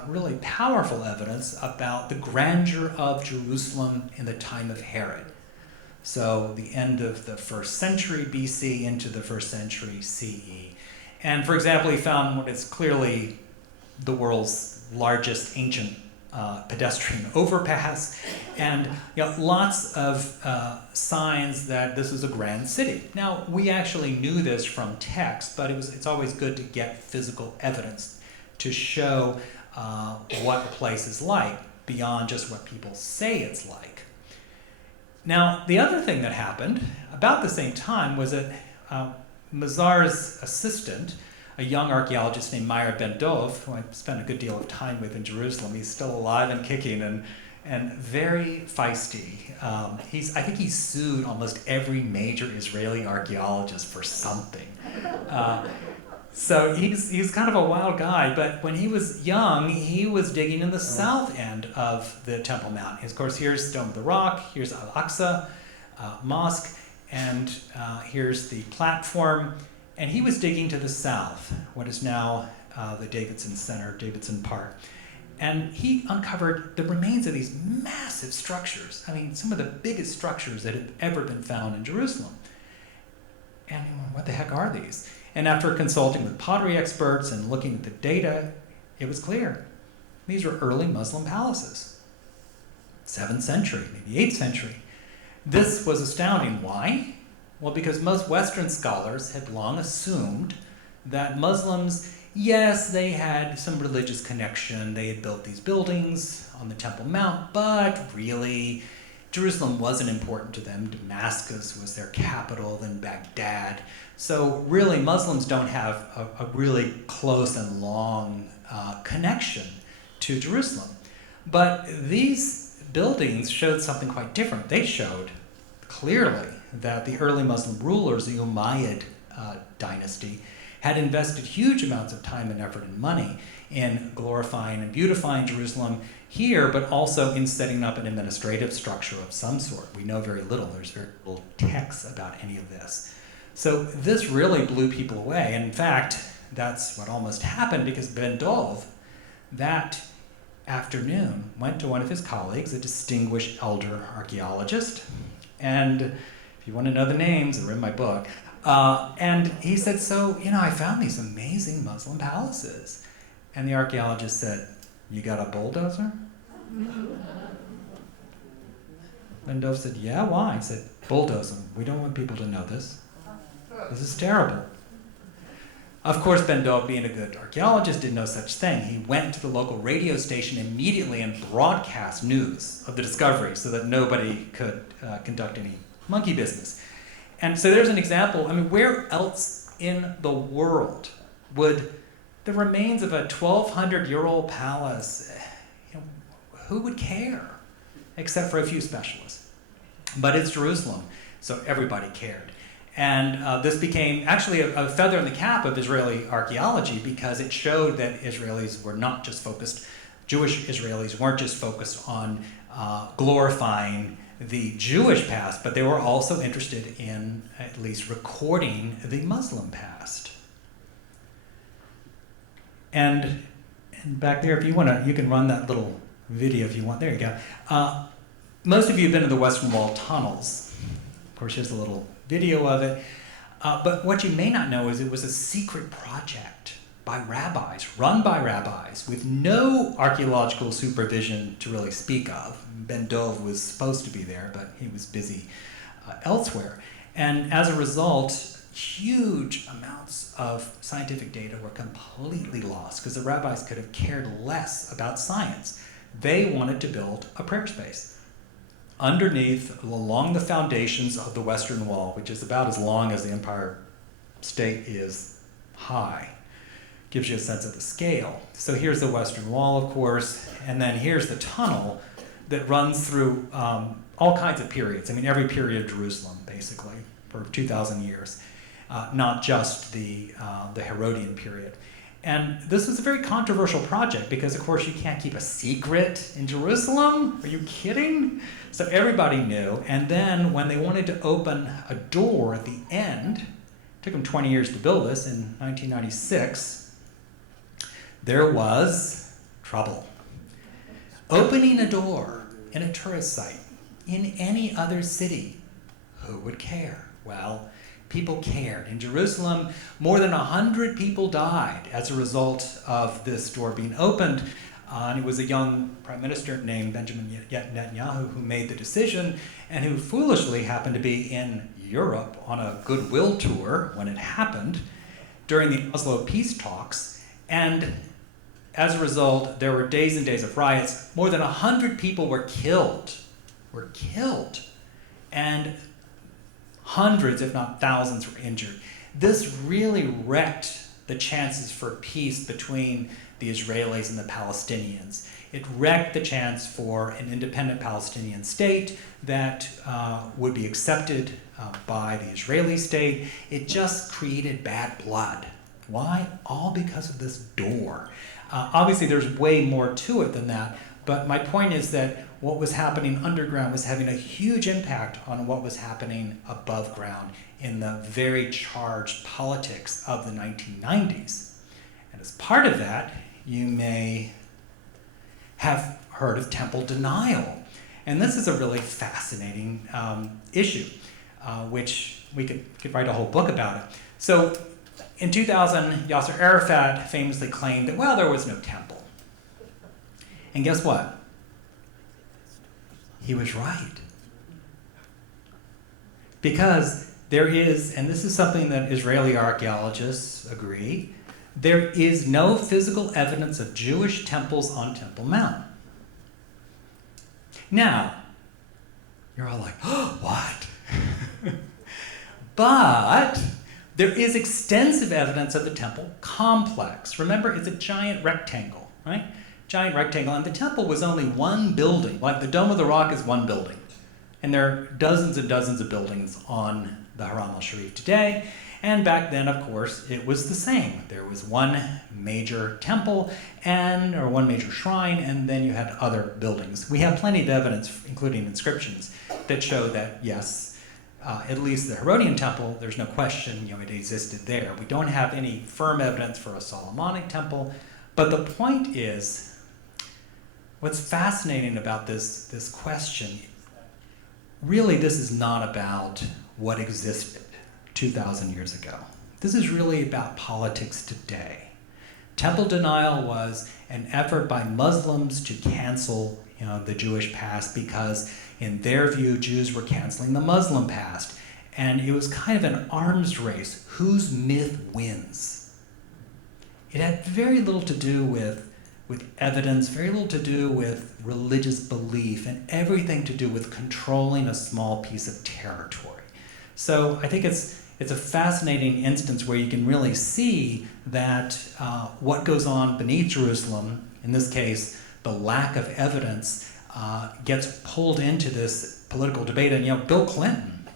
really powerful evidence about the grandeur of Jerusalem in the time of Herod. So the end of the 1st century BC into the 1st century CE. And for example, he found what is clearly the world's largest ancient pedestrian overpass, and lots of signs that this is a grand city. Now, we actually knew this from text, but it's always good to get physical evidence to show what a place is like beyond just what people say it's like. Now, the other thing that happened about the same time was that Mazar's assistant, a young archaeologist named Meir Ben Dov, who I spent a good deal of time with in Jerusalem, he's still alive and kicking and very feisty. I think he sued almost every major Israeli archaeologist for something. So he's kind of a wild guy, but when he was young, he was digging in the south end of the Temple Mount. Of course, here's Dome of the Rock, here's Al-Aqsa Mosque, and here's the platform. And he was digging to the south, what is now the Davidson Center, Davidson Park. And he uncovered the remains of these massive structures. I mean, some of the biggest structures that have ever been found in Jerusalem. And what the heck are these? And after consulting with pottery experts and looking at the data, it was clear. These were early Muslim palaces. 7th century, maybe 8th century. This was astounding. Why? Well, because most Western scholars had long assumed that Muslims, yes, they had some religious connection. They had built these buildings on the Temple Mount, but really, Jerusalem wasn't important to them. Damascus was their capital, then Baghdad. So really, Muslims don't have a really close and long connection to Jerusalem. But these buildings showed something quite different. They showed clearly that the early Muslim rulers, the Umayyad dynasty, had invested huge amounts of time and effort and money in glorifying and beautifying Jerusalem here, but also in setting up an administrative structure of some sort. We know very little. There's very little text about any of this. So this really blew people away. And in fact, that's what almost happened because Ben Dov, that afternoon, went to one of his colleagues, a distinguished elder archaeologist, and if you want to know the names, they're in my book, and he said, so, I found these amazing Muslim palaces. And the archaeologist said, you got a bulldozer? Ben Dov said, yeah, why? He said, bulldoze them. We don't want people to know this. This is terrible. Of course, Ben Dov, being a good archaeologist, did no such thing. He went to the local radio station immediately and broadcast news of the discovery so that nobody could conduct any monkey business. And so there's an example. Where else in the world would the remains of a 1,200-year-old palace, who would care? Except for a few specialists. But it's Jerusalem, so everybody cared. And this became actually a feather in the cap of Israeli archaeology because it showed that Israelis were not just focused, Jewish Israelis weren't just focused on glorifying the Jewish past, but they were also interested in at least recording the Muslim past. And back there, if you want to, you can run that little video if you want. There you go. Most of you have been to the Western Wall tunnels. Of course, here's a little video of it. But what you may not know is it was a secret project by rabbis, run by rabbis, with no archaeological supervision to really speak of. Ben Dov was supposed to be there, but he was busy elsewhere. And as a result, huge amounts of scientific data were completely lost because the rabbis could have cared less about science. They wanted to build a prayer space underneath, along the foundations of the Western Wall, which is about as long as the Empire State is high. Gives you a sense of the scale. So here's the Western Wall, of course, and then here's the tunnel that runs through all kinds of periods. Every period of Jerusalem, basically, for 2,000 years, not just the Herodian period. And this was a very controversial project because, of course, you can't keep a secret in Jerusalem. Are you kidding? So everybody knew. And then when they wanted to open a door at the end, it took them 20 years to build this, in 1996, there was trouble. Opening a door in a tourist site in any other city, who would care? Well, people cared. In Jerusalem, more than 100 people died as a result of this door being opened. And it was a young prime minister named Benjamin Netanyahu who made the decision and who foolishly happened to be in Europe on a goodwill tour when it happened during the Oslo peace talks. And as a result, there were days and days of riots. More than 100 people were killed. And hundreds, if not thousands, were injured. This really wrecked the chances for peace between the Israelis and the Palestinians. It wrecked the chance for an independent Palestinian state that would be accepted by the Israeli state. It just created bad blood. Why? All because of this door. Obviously, there's way more to it than that, but my point is that what was happening underground was having a huge impact on what was happening above ground in the very charged politics of the 1990s. And as part of that, you may have heard of temple denial. And this is a really fascinating issue, which we could write a whole book about it. So in 2000, Yasser Arafat famously claimed that, well, there was no temple. And guess what? He was right. Because there is, and this is something that Israeli archaeologists agree, there is no physical evidence of Jewish temples on Temple Mount. Now, you're all like, oh, what? But there is extensive evidence of the temple complex. Remember, it's a giant rectangle, right? Giant rectangle, and the temple was only one building. Like the Dome of the Rock is one building. And there are dozens and dozens of buildings on the Haram al-Sharif today. And back then, of course, it was the same. There was one major temple or one major shrine, and then you had other buildings. We have plenty of evidence, including inscriptions, that show that, yes, at least the Herodian temple, there's no question, it existed there. We don't have any firm evidence for a Solomonic temple, but the point is, what's fascinating about this question, really this is not about what existed 2,000 years ago. This is really about politics today. Temple denial was an effort by Muslims to cancel the Jewish past because in their view, Jews were canceling the Muslim past. And it was kind of an arms race. Whose myth wins? It had very little to do with evidence, very little to do with religious belief, and everything to do with controlling a small piece of territory. So I think it's a fascinating instance where you can really see that what goes on beneath Jerusalem, in this case, the lack of evidence, gets pulled into this political debate. And Bill Clinton,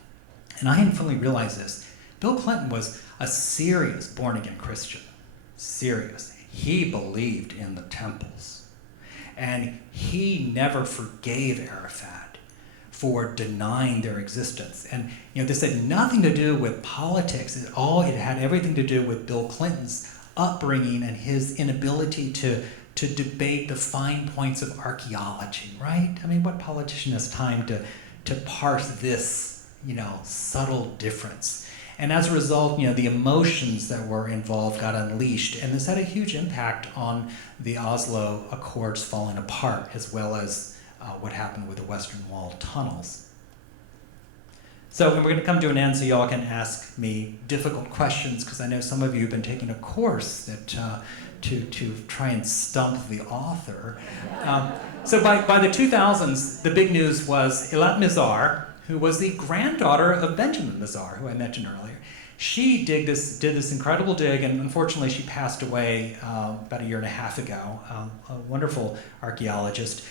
and I hadn't fully realized this, Bill Clinton was a serious born-again Christian. Serious. He believed in the temples. And he never forgave Arafat for denying their existence. And this had nothing to do with politics. It had everything to do with Bill Clinton's upbringing and his inability to debate the fine points of archaeology, right? I mean, what politician has time to parse this, subtle difference? And as a result, the emotions that were involved got unleashed, and this had a huge impact on the Oslo Accords falling apart, as well as what happened with the Western Wall tunnels. So we're going to come to an end so y'all can ask me difficult questions, because I know some of you have been taking a course that to try and stump the author. So by the 2000s, the big news was Eilat Mizar, who was the granddaughter of Benjamin Mizar, who I mentioned earlier. She did this incredible dig, and unfortunately she passed away about a year and a half ago, a wonderful archaeologist.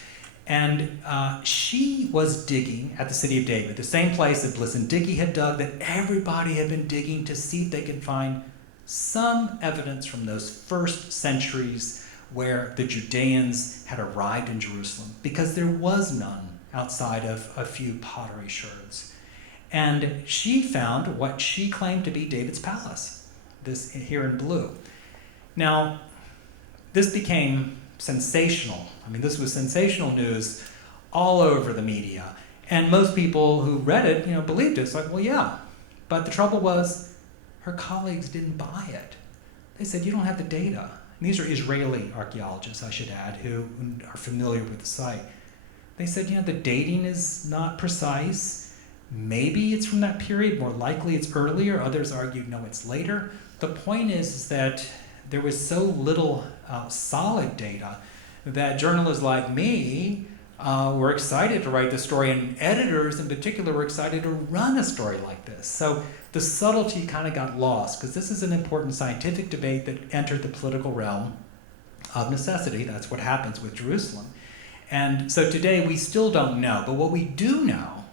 And she was digging at the city of David, the same place that Bliss and Dickey had dug, that everybody had been digging to see if they could find some evidence from those first centuries where the Judeans had arrived in Jerusalem, because there was none outside of a few pottery sherds. And she found what she claimed to be David's palace, this here in blue. Now, this became sensational. I mean, this was sensational news all over the media. And most people who read it, believed it. It's like, well, yeah. But the trouble was, her colleagues didn't buy it. They said, you don't have the data. And these are Israeli archaeologists, I should add, who are familiar with the site. They said, the dating is not precise. Maybe it's from that period. More likely it's earlier. Others argued, no, it's later. The point is that there was so little solid data that journalists like me were excited to write the story, and editors in particular were excited to run a story like this. So the subtlety kind of got lost, because this is an important scientific debate that entered the political realm of necessity. That's what happens with Jerusalem. And so today we still don't know, but what we do know,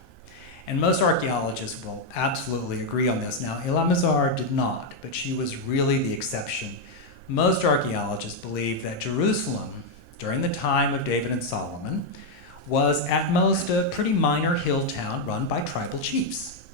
and most archaeologists will absolutely agree on this. Now, Eilat Mizar did not, but she was really the exception. Most archaeologists believe that Jerusalem, during the time of David and Solomon, was at most a pretty minor hill town run by tribal chiefs.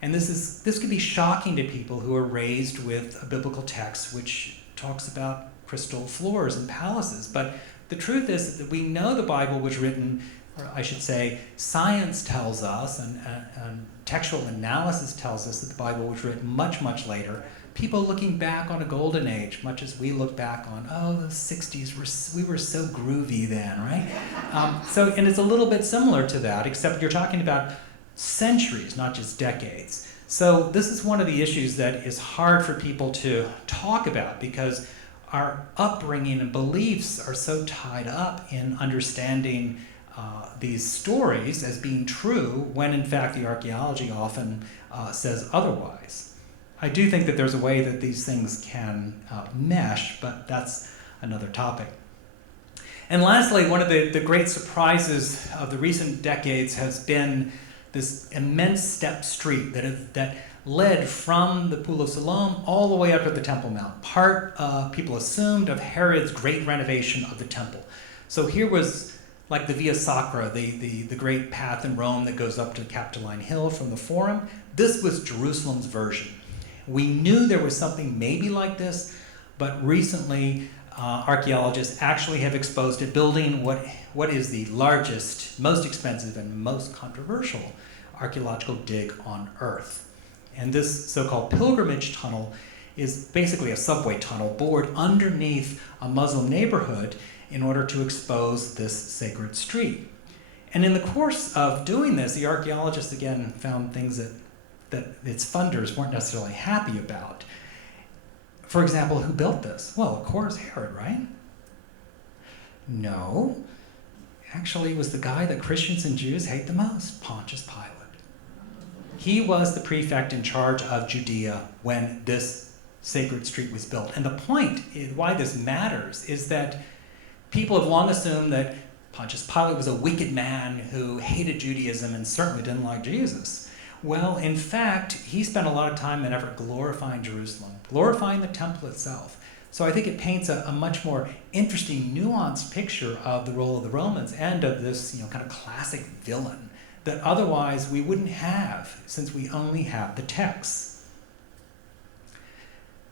And this could be shocking to people who are raised with a biblical text which talks about crystal floors and palaces. But the truth is that we know the Bible was written, or I should say, science tells us, and textual analysis tells us that the Bible was written much, much later. People looking back on a golden age, much as we look back on, the 60s, we were so groovy then, right? And it's a little bit similar to that, except you're talking about centuries, not just decades. So this is one of the issues that is hard for people to talk about, because our upbringing and beliefs are so tied up in understanding these stories as being true, when in fact the archaeology often says otherwise. I do think that there's a way that these things can mesh, but that's another topic. And lastly, one of the great surprises of the recent decades has been this immense step street that led from the Pool of Siloam all the way up to the Temple Mount. Part, people assumed, of Herod's great renovation of the temple. So here was like the Via Sacra, the great path in Rome that goes up to Capitoline Hill from the Forum. This was Jerusalem's version. We knew there was something maybe like this, but recently archaeologists actually have exposed it, building what is the largest, most expensive, and most controversial archaeological dig on Earth. And this so-called pilgrimage tunnel is basically a subway tunnel bored underneath a Muslim neighborhood in order to expose this sacred street. And in the course of doing this, the archaeologists again found things that its funders weren't necessarily happy about. For example, who built this? Well, of course, Herod, right? No. Actually, it was the guy that Christians and Jews hate the most, Pontius Pilate. He was the prefect in charge of Judea when this sacred street was built. And the point why this matters is that people have long assumed that Pontius Pilate was a wicked man who hated Judaism and certainly didn't like Jesus. Well, in fact, he spent a lot of time and effort glorifying Jerusalem, glorifying the temple itself. So I think it paints a much more interesting, nuanced picture of the role of the Romans and of this, kind of classic villain that otherwise we wouldn't have, since we only have the texts.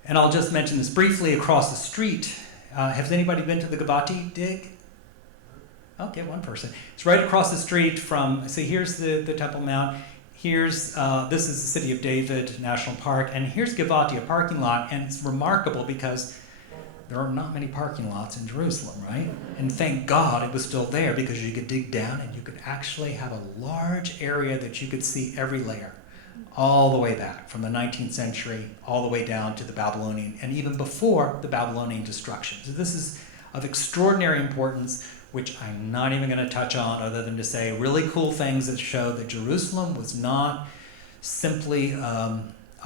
And I'll just mention this briefly. Across the street, has anybody been to the Givati dig? Okay, one person. It's right across the street from, so here's the Temple Mount. Here's, this is the City of David National Park, and here's Givati, a parking lot, and it's remarkable because there are not many parking lots in Jerusalem, right? And thank God it was still there, because you could dig down and you could actually have a large area that you could see every layer, all the way back from the 19th century, all the way down to the Babylonian, and even before the Babylonian destruction. So this is of extraordinary importance, which I'm not even going to touch on other than to say really cool things that show that Jerusalem was not simply a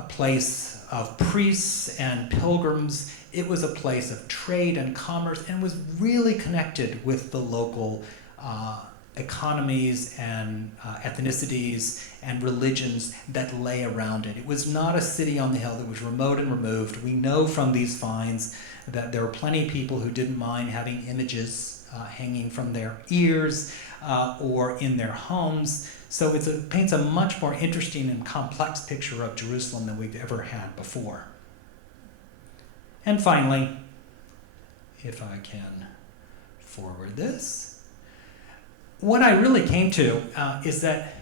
place of priests and pilgrims. It was a place of trade and commerce, and was really connected with the local economies and ethnicities and religions that lay around it. It was not a city on the hill that was remote and removed. We know from these finds that there were plenty of people who didn't mind having images hanging from their ears or in their homes. So it paints a much more interesting and complex picture of Jerusalem than we've ever had before. And finally, if I can forward this, what I really came to is that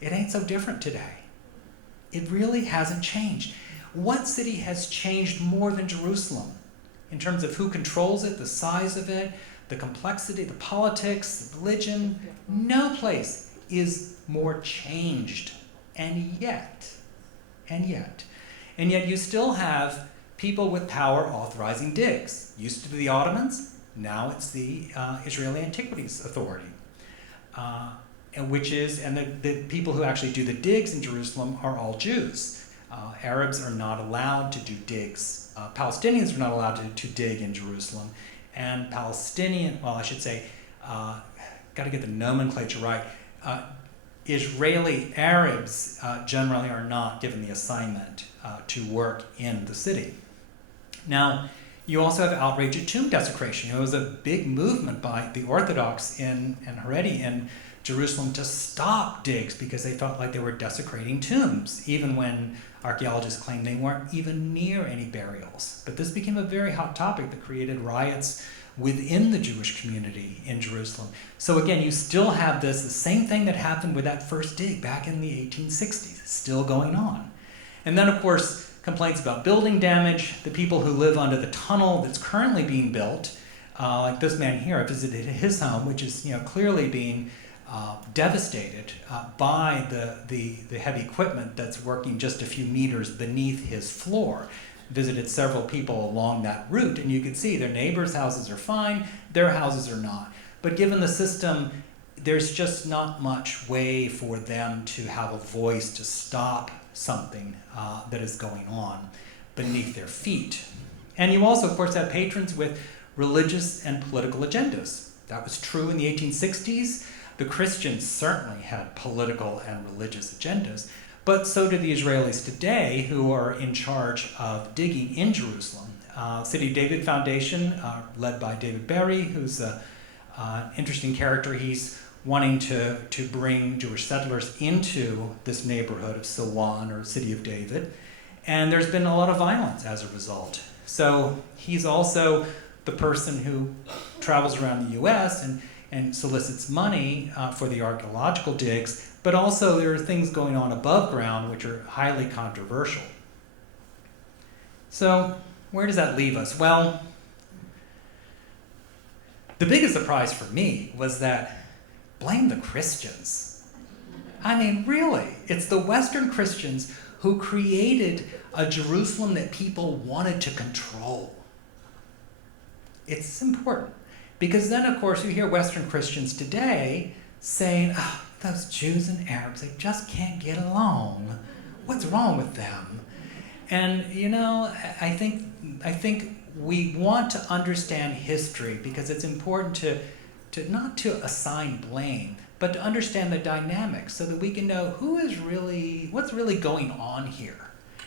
it ain't so different today. It really hasn't changed. What city has changed more than Jerusalem in terms of who controls it, the size of it, the complexity, the politics, the religion? No place is more changed. And yet you still have people with power authorizing digs. Used to be the Ottomans, now it's the Israeli Antiquities Authority. And the people who actually do the digs in Jerusalem are all Jews. Arabs are not allowed to do digs. Palestinians are not allowed to dig in Jerusalem. And got to get the nomenclature right. Israeli Arabs generally are not given the assignment to work in the city. Now, you also have outrage at tomb desecration. It was a big movement by the Orthodox and Haredi in Jerusalem to stop digs because they felt like they were desecrating tombs, even when archaeologists claimed they weren't even near any burials. But this became a very hot topic that created riots within the Jewish community in Jerusalem. So again, you still have the same thing that happened with that first dig back in the 1860s, still going on. And then, of course, complaints about building damage. The people who live under the tunnel that's currently being built, like this man here, I visited his home, which is clearly being devastated by the heavy equipment that's working just a few meters beneath his floor. Visited several people along that route, and you can see their neighbors' houses are fine, their houses are not. But given the system, there's just not much way for them to have a voice to stop something that is going on beneath their feet. And you also, of course, have patrons with religious and political agendas. That was true in the 1860s. The Christians certainly had political and religious agendas, but so do the Israelis today, who are in charge of digging in Jerusalem. City of David Foundation, led by David Berry, who's a Interesting character. He's wanting to bring Jewish settlers into this neighborhood of Silwan, or City of David. And there's been a lot of violence as a result. So he's also the person who travels around the US and solicits money for the archaeological digs, but also there are things going on above ground which are highly controversial. So where does that leave us? Well, the biggest surprise for me was that blame the Christians. I mean, really, it's the Western Christians who created a Jerusalem that people wanted to control. It's important, because then, of course, you hear Western Christians today saying, oh, those Jews and Arabs, they just can't get along. What's wrong with them? And, you know, I think we want to understand history because it's important to not to assign blame, but to understand the dynamics so that we can know what's really going on here.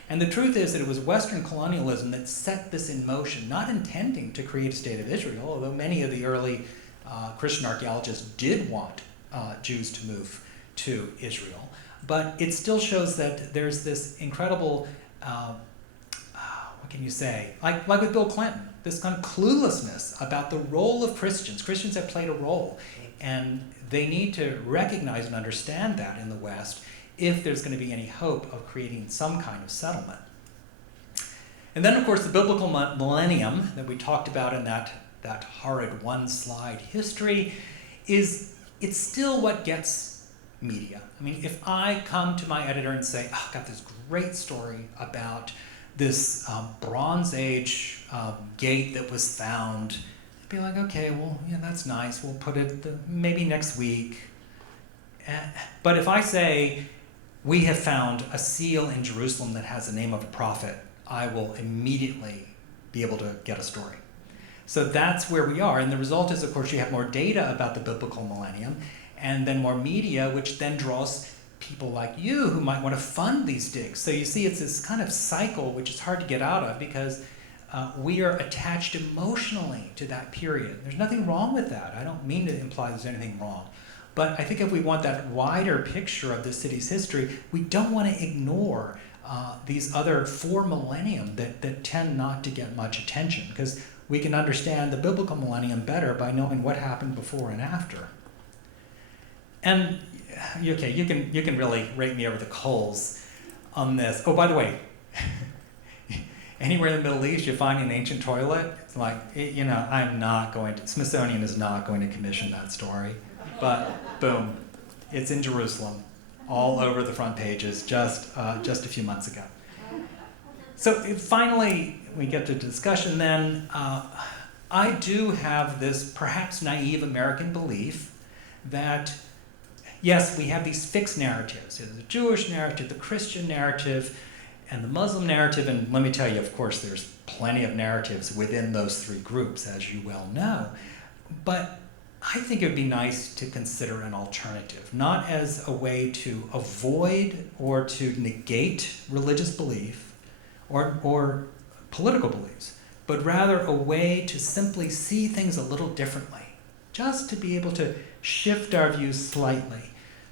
And the truth is that it was Western colonialism that set this in motion, not intending to create a state of Israel, although many of the early Christian archaeologists did want Jews to move to Israel. But it still shows that there's this incredible, what can you say, like with Bill Clinton, this kind of cluelessness about the role of Christians. Christians have played a role, and they need to recognize and understand that in the West if there's going to be any hope of creating some kind of settlement. And then, of course, the biblical millennium that we talked about in that horrid one-slide history it's still what gets media. I mean, if I come to my editor and say, oh, I've got this great story about this Bronze Age gate that was found, I'd be like, okay, well, yeah, that's nice. We'll put it maybe next week. But if I say, we have found a seal in Jerusalem that has the name of a prophet, I will immediately be able to get a story. So that's where we are. And the result is, of course, you have more data about the biblical millennium, and then more media, which then draws people like you who might want to fund these digs. So you see, it's this kind of cycle which is hard to get out of because we are attached emotionally to that period. There's nothing wrong with that. I don't mean to imply there's anything wrong. But I think if we want that wider picture of the city's history, we don't want to ignore these other 4 millennium that tend not to get much attention, because we can understand the biblical millennium better by knowing what happened before and after. And okay, you can really rake me over the coals on this. Oh, by the way, anywhere in the Middle East you find an ancient toilet, it's like, Smithsonian is not going to commission that story. But boom, it's in Jerusalem, all over the front pages just a few months ago. So finally, we get to discussion then. I do have this perhaps naive American belief that, yes, we have these fixed narratives. There's the Jewish narrative, the Christian narrative, and the Muslim narrative. And let me tell you, of course, there's plenty of narratives within those 3 groups, as you well know. But I think it would be nice to consider an alternative, not as a way to avoid or to negate religious belief or political beliefs, but rather a way to simply see things a little differently, just to be able to shift our views slightly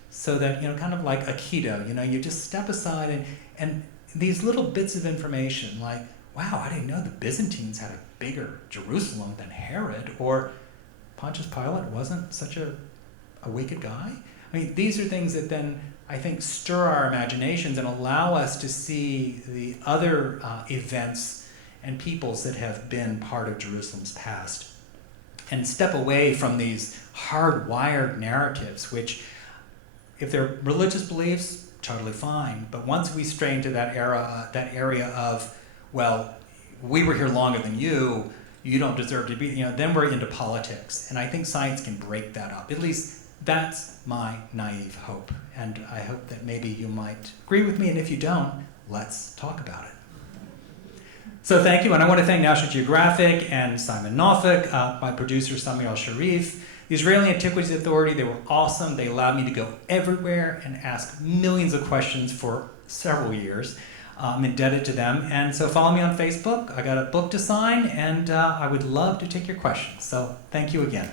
so that, kind of like Aikido, you just step aside and these little bits of information like, wow, I didn't know the Byzantines had a bigger Jerusalem than Herod, or Pontius Pilate wasn't such a wicked guy. I mean, these are things that then, I think, stir our imaginations and allow us to see the other events and peoples that have been part of Jerusalem's past, and step away from these hardwired narratives, which, if they're religious beliefs, totally fine. But once we stray into that area of, well, we were here longer than you don't deserve to be, then we're into politics. And I think science can break that up. At least that's my naive hope. And I hope that maybe you might agree with me, and if you don't, let's talk about it. So thank you, and I want to thank National Geographic and Simon Norfolk, my producer Samuel Sharif, the Israeli Antiquities Authority. They were awesome. They allowed me to go everywhere and ask millions of questions for several years. I'm indebted to them. And so follow me on Facebook. I got a book to sign, and I would love to take your questions. So thank you again.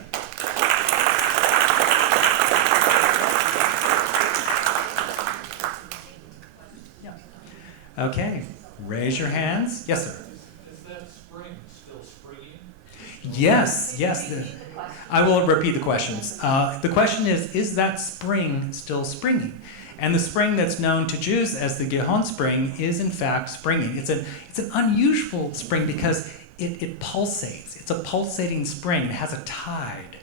Okay, raise your hands. Yes, sir. Is that spring still springing? Yes, yes. I will repeat the questions. The question is that spring still springing? And the spring that's known to Jews as the Gihon spring is in fact springing. It's an unusual spring because it pulsates. It's a pulsating spring. It has a tide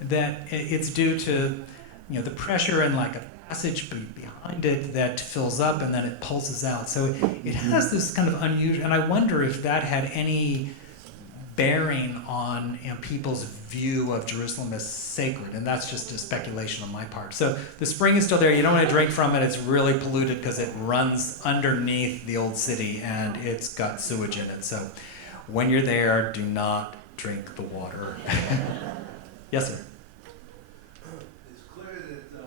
that it's due to the pressure and like a passage behind it that fills up and then it pulses out. So it has this kind of unusual, and I wonder if that had any bearing on people's view of Jerusalem as sacred, and that's just a speculation on my part. So the spring is still there. You don't want to drink from it. It's really polluted because it runs underneath the old city and it's got sewage in it. So when you're there, do not drink the water. Yes, sir. It's clear that the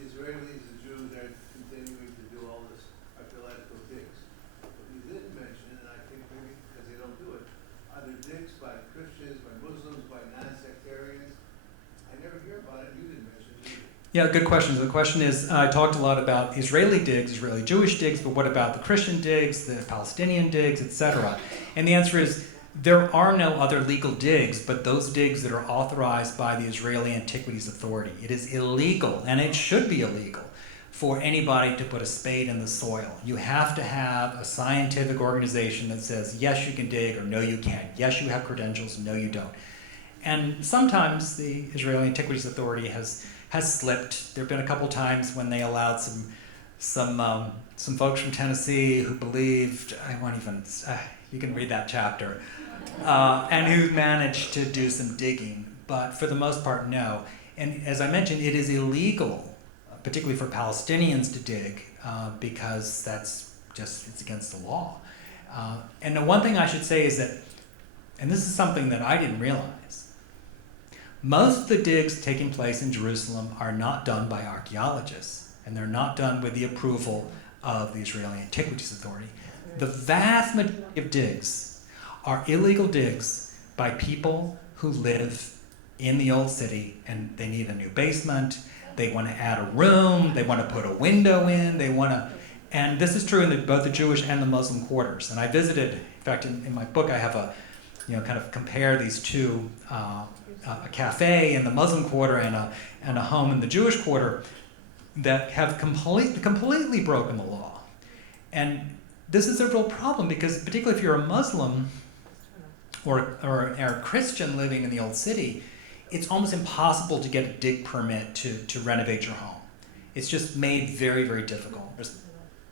Israelis and Jews are continuing to do all this archaeological digs. But you didn't mention, and I think maybe because they don't do it, are there digs by Christians, by Muslims, by non-sectarians? I never hear about it. You didn't mention it either. Yeah, good question. So the question is, I talked a lot about Israeli digs, Israeli Jewish digs, but what about the Christian digs, the Palestinian digs, etc.? And the answer is, there are no other legal digs, but those digs that are authorized by the Israeli Antiquities Authority. It is illegal, and it should be illegal, for anybody to put a spade in the soil. You have to have a scientific organization that says, yes, you can dig, or no, you can't. Yes, you have credentials, no, you don't. And sometimes the Israeli Antiquities Authority has slipped. There have been a couple times when they allowed some folks from Tennessee who believed, you can read that chapter, and who managed to do some digging. But for the most part, no. And as I mentioned, it is illegal, particularly for Palestinians to dig, because it's against the law. And the one thing I should say is that, and this is something that I didn't realize, most of the digs taking place in Jerusalem are not done by archaeologists, and they're not done with the approval of the Israeli Antiquities Authority. The vast majority of digs are illegal digs by people who live in the old city and they need a new basement, they want to add a room, they want to put a window in, and this is true in both the Jewish and the Muslim quarters. And I visited, in fact, in my book I have kind of compare these two, a cafe in the Muslim quarter and a home in the Jewish quarter that have completely broken the law. And this is a real problem because particularly if you're a Muslim or a Christian living in the old city, it's almost impossible to get a dig permit to renovate your home. It's just made very, very difficult. There's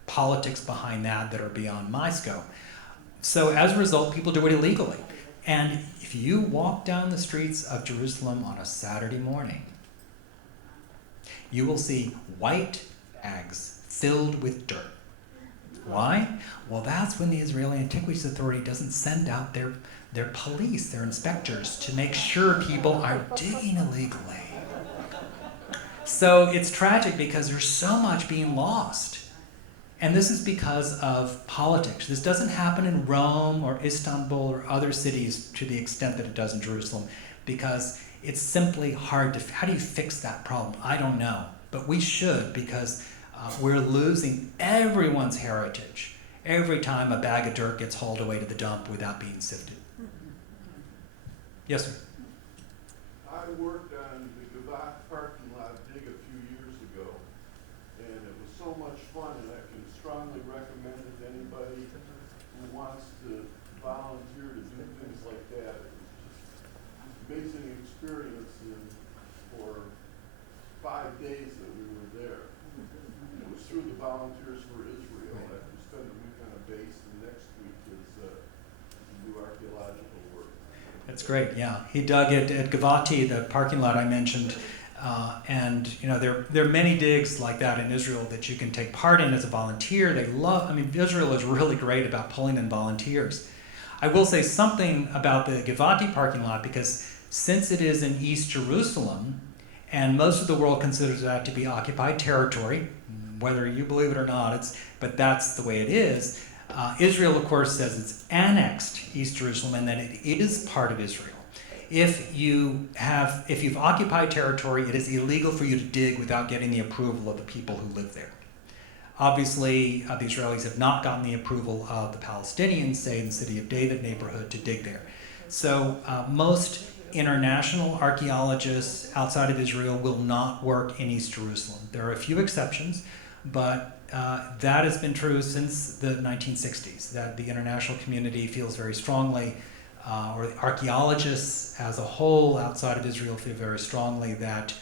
politics behind that are beyond my scope. So as a result, people do it illegally. And if you walk down the streets of Jerusalem on a Saturday morning, you will see white bags filled with dirt. Why? Well, that's when the Israeli Antiquities Authority doesn't send out their police, their inspectors, to make sure people are digging illegally. So it's tragic because there's so much being lost. And this is because of politics. This doesn't happen in Rome or Istanbul or other cities to the extent that it does in Jerusalem, because it's simply hard to, how do you fix that problem? I don't know, but we should, because we're losing everyone's heritage every time a bag of dirt gets hauled away to the dump without being sifted. Yes, sir. I worked on the Gavat parking lot dig a few years ago, and it was so much fun, and I can strongly recommend it to anybody who wants to volunteer to do things like that. It was just an amazing experience, and for 5 days that we were there. It was through the Volunteers for Israel. After we spent a week on a base, and next week is to do archaeological work. That's great, yeah. He dug at Givati, the parking lot I mentioned, and there are many digs like that in Israel that you can take part in as a volunteer. Israel is really great about pulling in volunteers. I will say something about the Givati parking lot, because since it is in East Jerusalem, and most of the world considers that to be occupied territory, whether you believe it or not, but that's the way it is. Israel, of course, says it's annexed East Jerusalem and that it is part of Israel. If you've occupied territory, it is illegal for you to dig without getting the approval of the people who live there. Obviously, the Israelis have not gotten the approval of the Palestinians, say in the City of David neighborhood, to dig there. So most international archaeologists outside of Israel will not work in East Jerusalem. There are a few exceptions, but that has been true since the 1960s, that the international community feels very strongly, or the archaeologists as a whole outside of Israel feel very strongly that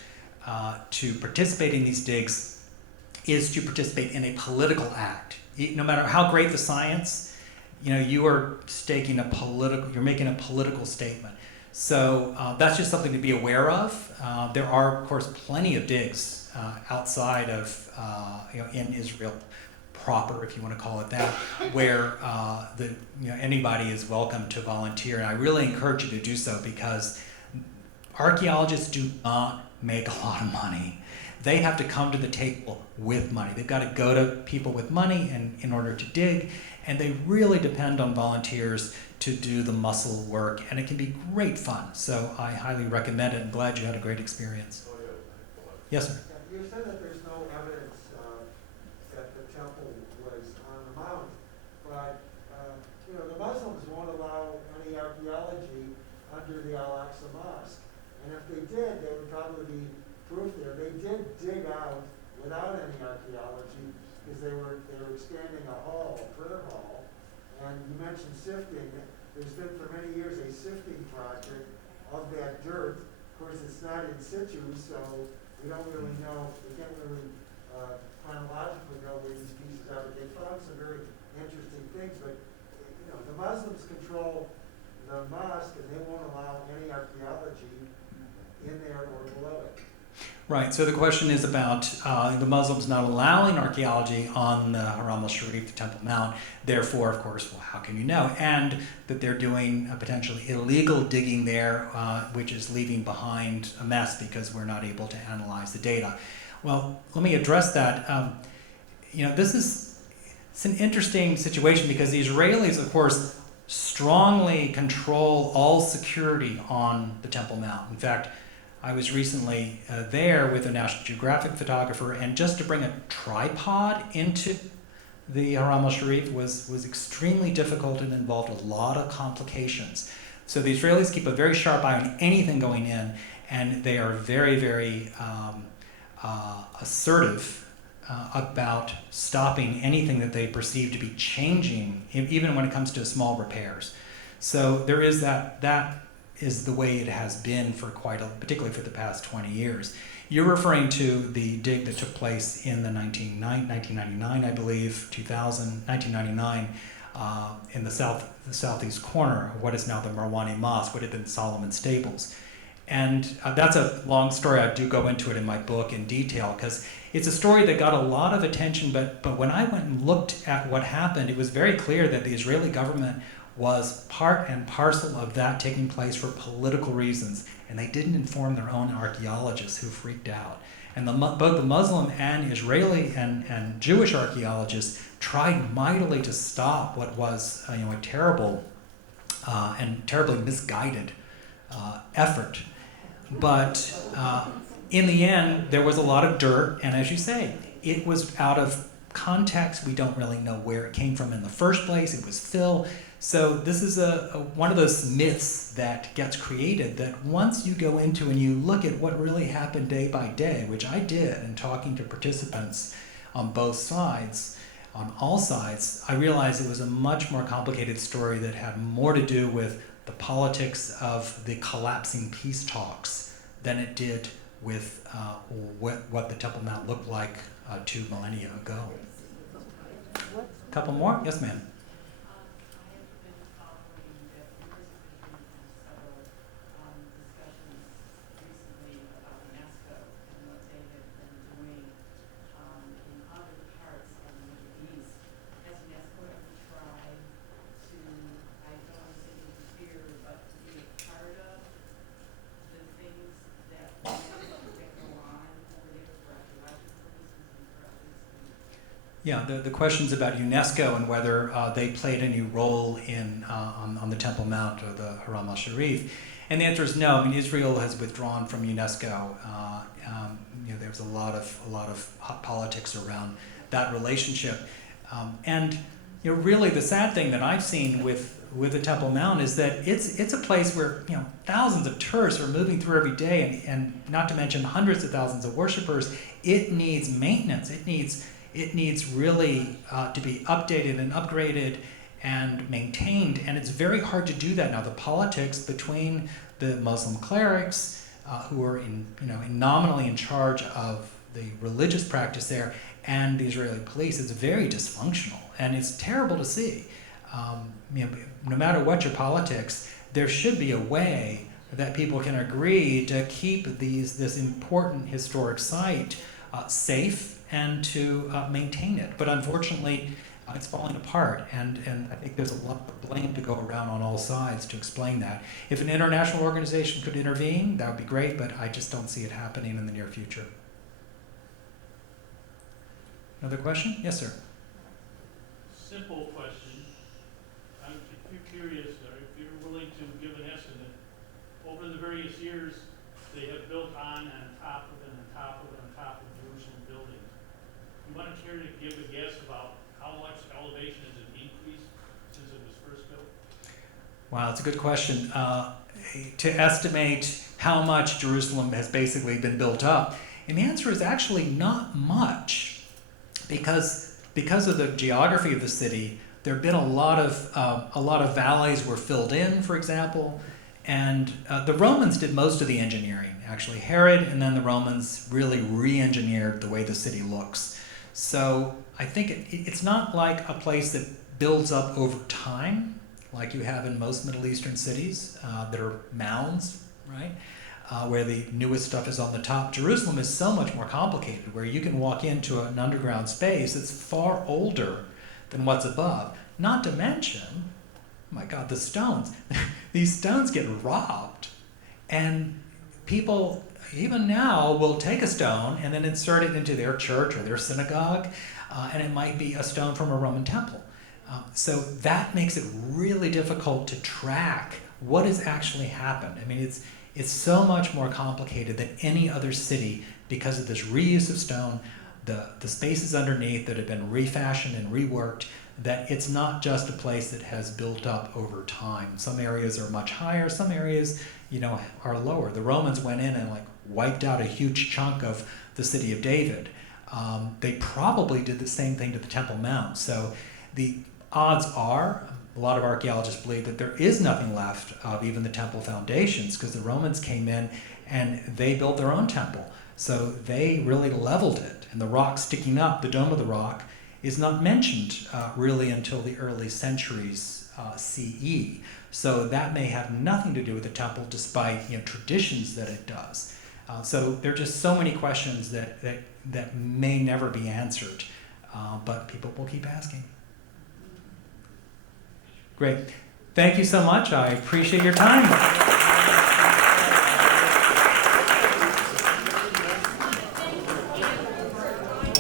to participate in these digs is to participate in a political act. No matter how great the science, you are you're making a political statement. So that's just something to be aware of. There are, of course, plenty of digs outside of, in Israel proper, if you want to call it that, where anybody is welcome to volunteer. And I really encourage you to do so, because archaeologists do not make a lot of money. They have to come to the table with money. They've got to go to people with money in order to dig, and they really depend on volunteers to do the muscle work, and it can be great fun. So I highly recommend it. I'm glad you had a great experience. Yes, sir. You said that there's no evidence that the temple was on the mount, but the Muslims won't allow any archaeology under the Al-Aqsa Mosque, and if they did, there would probably be proof there. They did dig out without any archaeology because they were expanding a prayer hall, and you mentioned sifting. There's been for many years a sifting project of that dirt. Of course, it's not in situ, so we don't really know. We can't really chronologically know where these pieces are. But they found some very interesting things. But the Muslims control the mosque, and they won't allow any archaeology in there or below it. Right, so the question is about the Muslims not allowing archaeology on the Haram al-Sharif, the Temple Mount. Therefore, of course, well, how can you know? And that they're doing potentially illegal digging there, which is leaving behind a mess because we're not able to analyze the data. Well, let me address that. It's an interesting situation because the Israelis, of course, strongly control all security on the Temple Mount. In fact, I was recently there with a National Geographic photographer, and just to bring a tripod into the Haram al-Sharif was extremely difficult and involved a lot of complications. So the Israelis keep a very sharp eye on anything going in, and they are very, very assertive about stopping anything that they perceive to be changing, even when it comes to small repairs. So there is that is the way it has been for particularly for the past 20 years. You're referring to the dig that took place in the 1999, I believe, 1999, in the southeast corner of what is now the Marwani Mosque, what had been Solomon Stables. And that's a long story. I do go into it in my book in detail because it's a story that got a lot of attention, but when I went and looked at what happened, it was very clear that the Israeli government was part and parcel of that taking place for political reasons, and they didn't inform their own archaeologists who freaked out. And both the Muslim and Israeli and Jewish archaeologists tried mightily to stop what was a terrible and terribly misguided effort. But in the end, there was a lot of dirt, and as you say, it was out of context. We don't really know where it came from in the first place. It was fill. So this is one of those myths that gets created that once you go into and you look at what really happened day by day, which I did in talking to participants on both sides, on all sides, I realized it was a much more complicated story that had more to do with the politics of the collapsing peace talks than it did with what the Temple Mount looked like 2 millennia ago. Couple more? Yes, ma'am. Yeah, the questions about UNESCO and whether they played any role in on the Temple Mount or the Haram al-Sharif, and the answer is no. I mean, Israel has withdrawn from UNESCO. There's a lot of hot politics around that relationship. And really the sad thing that I've seen with the Temple Mount is that it's a place where thousands of tourists are moving through every day, and not to mention hundreds of thousands of worshipers. It needs maintenance. It needs really to be updated and upgraded and maintained, and it's very hard to do that now. The politics between the Muslim clerics who are nominally in charge of the religious practice there and the Israeli police is very dysfunctional, and it's terrible to see. No matter what your politics, there should be a way that people can agree to keep this important historic site safe and to maintain it. But unfortunately, it's falling apart, and I think there's a lot of blame to go around on all sides to explain that. If an international organization could intervene, that would be great, but I just don't see it happening in the near future. Another question? Yes, sir. Simple question. If you're curious, or if you're willing to give an estimate, over the various years, they have built on top of Jerusalem buildings. You want to care to give a guess about how much elevation has it increased since it was first built? Wow, that's a good question. To estimate how much Jerusalem has basically been built up, and the answer is actually not much, because of the geography of the city. There have been a lot of valleys were filled in, for example, and the Romans did most of the engineering. Actually, Herod and then the Romans really re-engineered the way the city looks. So I think it's not like a place that builds up over time, like you have in most Middle Eastern cities that are mounds, right? Where the newest stuff is on the top. Jerusalem is so much more complicated, where you can walk into an underground space that's far older than what's above. Not to mention, oh my God, the stones. These stones get robbed, and people even now will take a stone and then insert it into their church or their synagogue, and it might be a stone from a Roman temple. So that makes it really difficult to track what has actually happened. I mean, it's so much more complicated than any other city because of this reuse of stone, the spaces underneath that have been refashioned and reworked, that it's not just a place that has built up over time. Some areas are much higher, some areas, are lower. The Romans went in and wiped out a huge chunk of the city of David. They probably did the same thing to the Temple Mount. So the odds are, a lot of archaeologists believe that there is nothing left of even the temple foundations, because the Romans came in and they built their own temple. So they really leveled it, and the rock sticking up, the dome of the rock, is not mentioned really until the early centuries CE. So that may have nothing to do with the temple, despite traditions that it does. So there are just so many questions that may never be answered, but people will keep asking. Great. Thank you so much. I appreciate your time.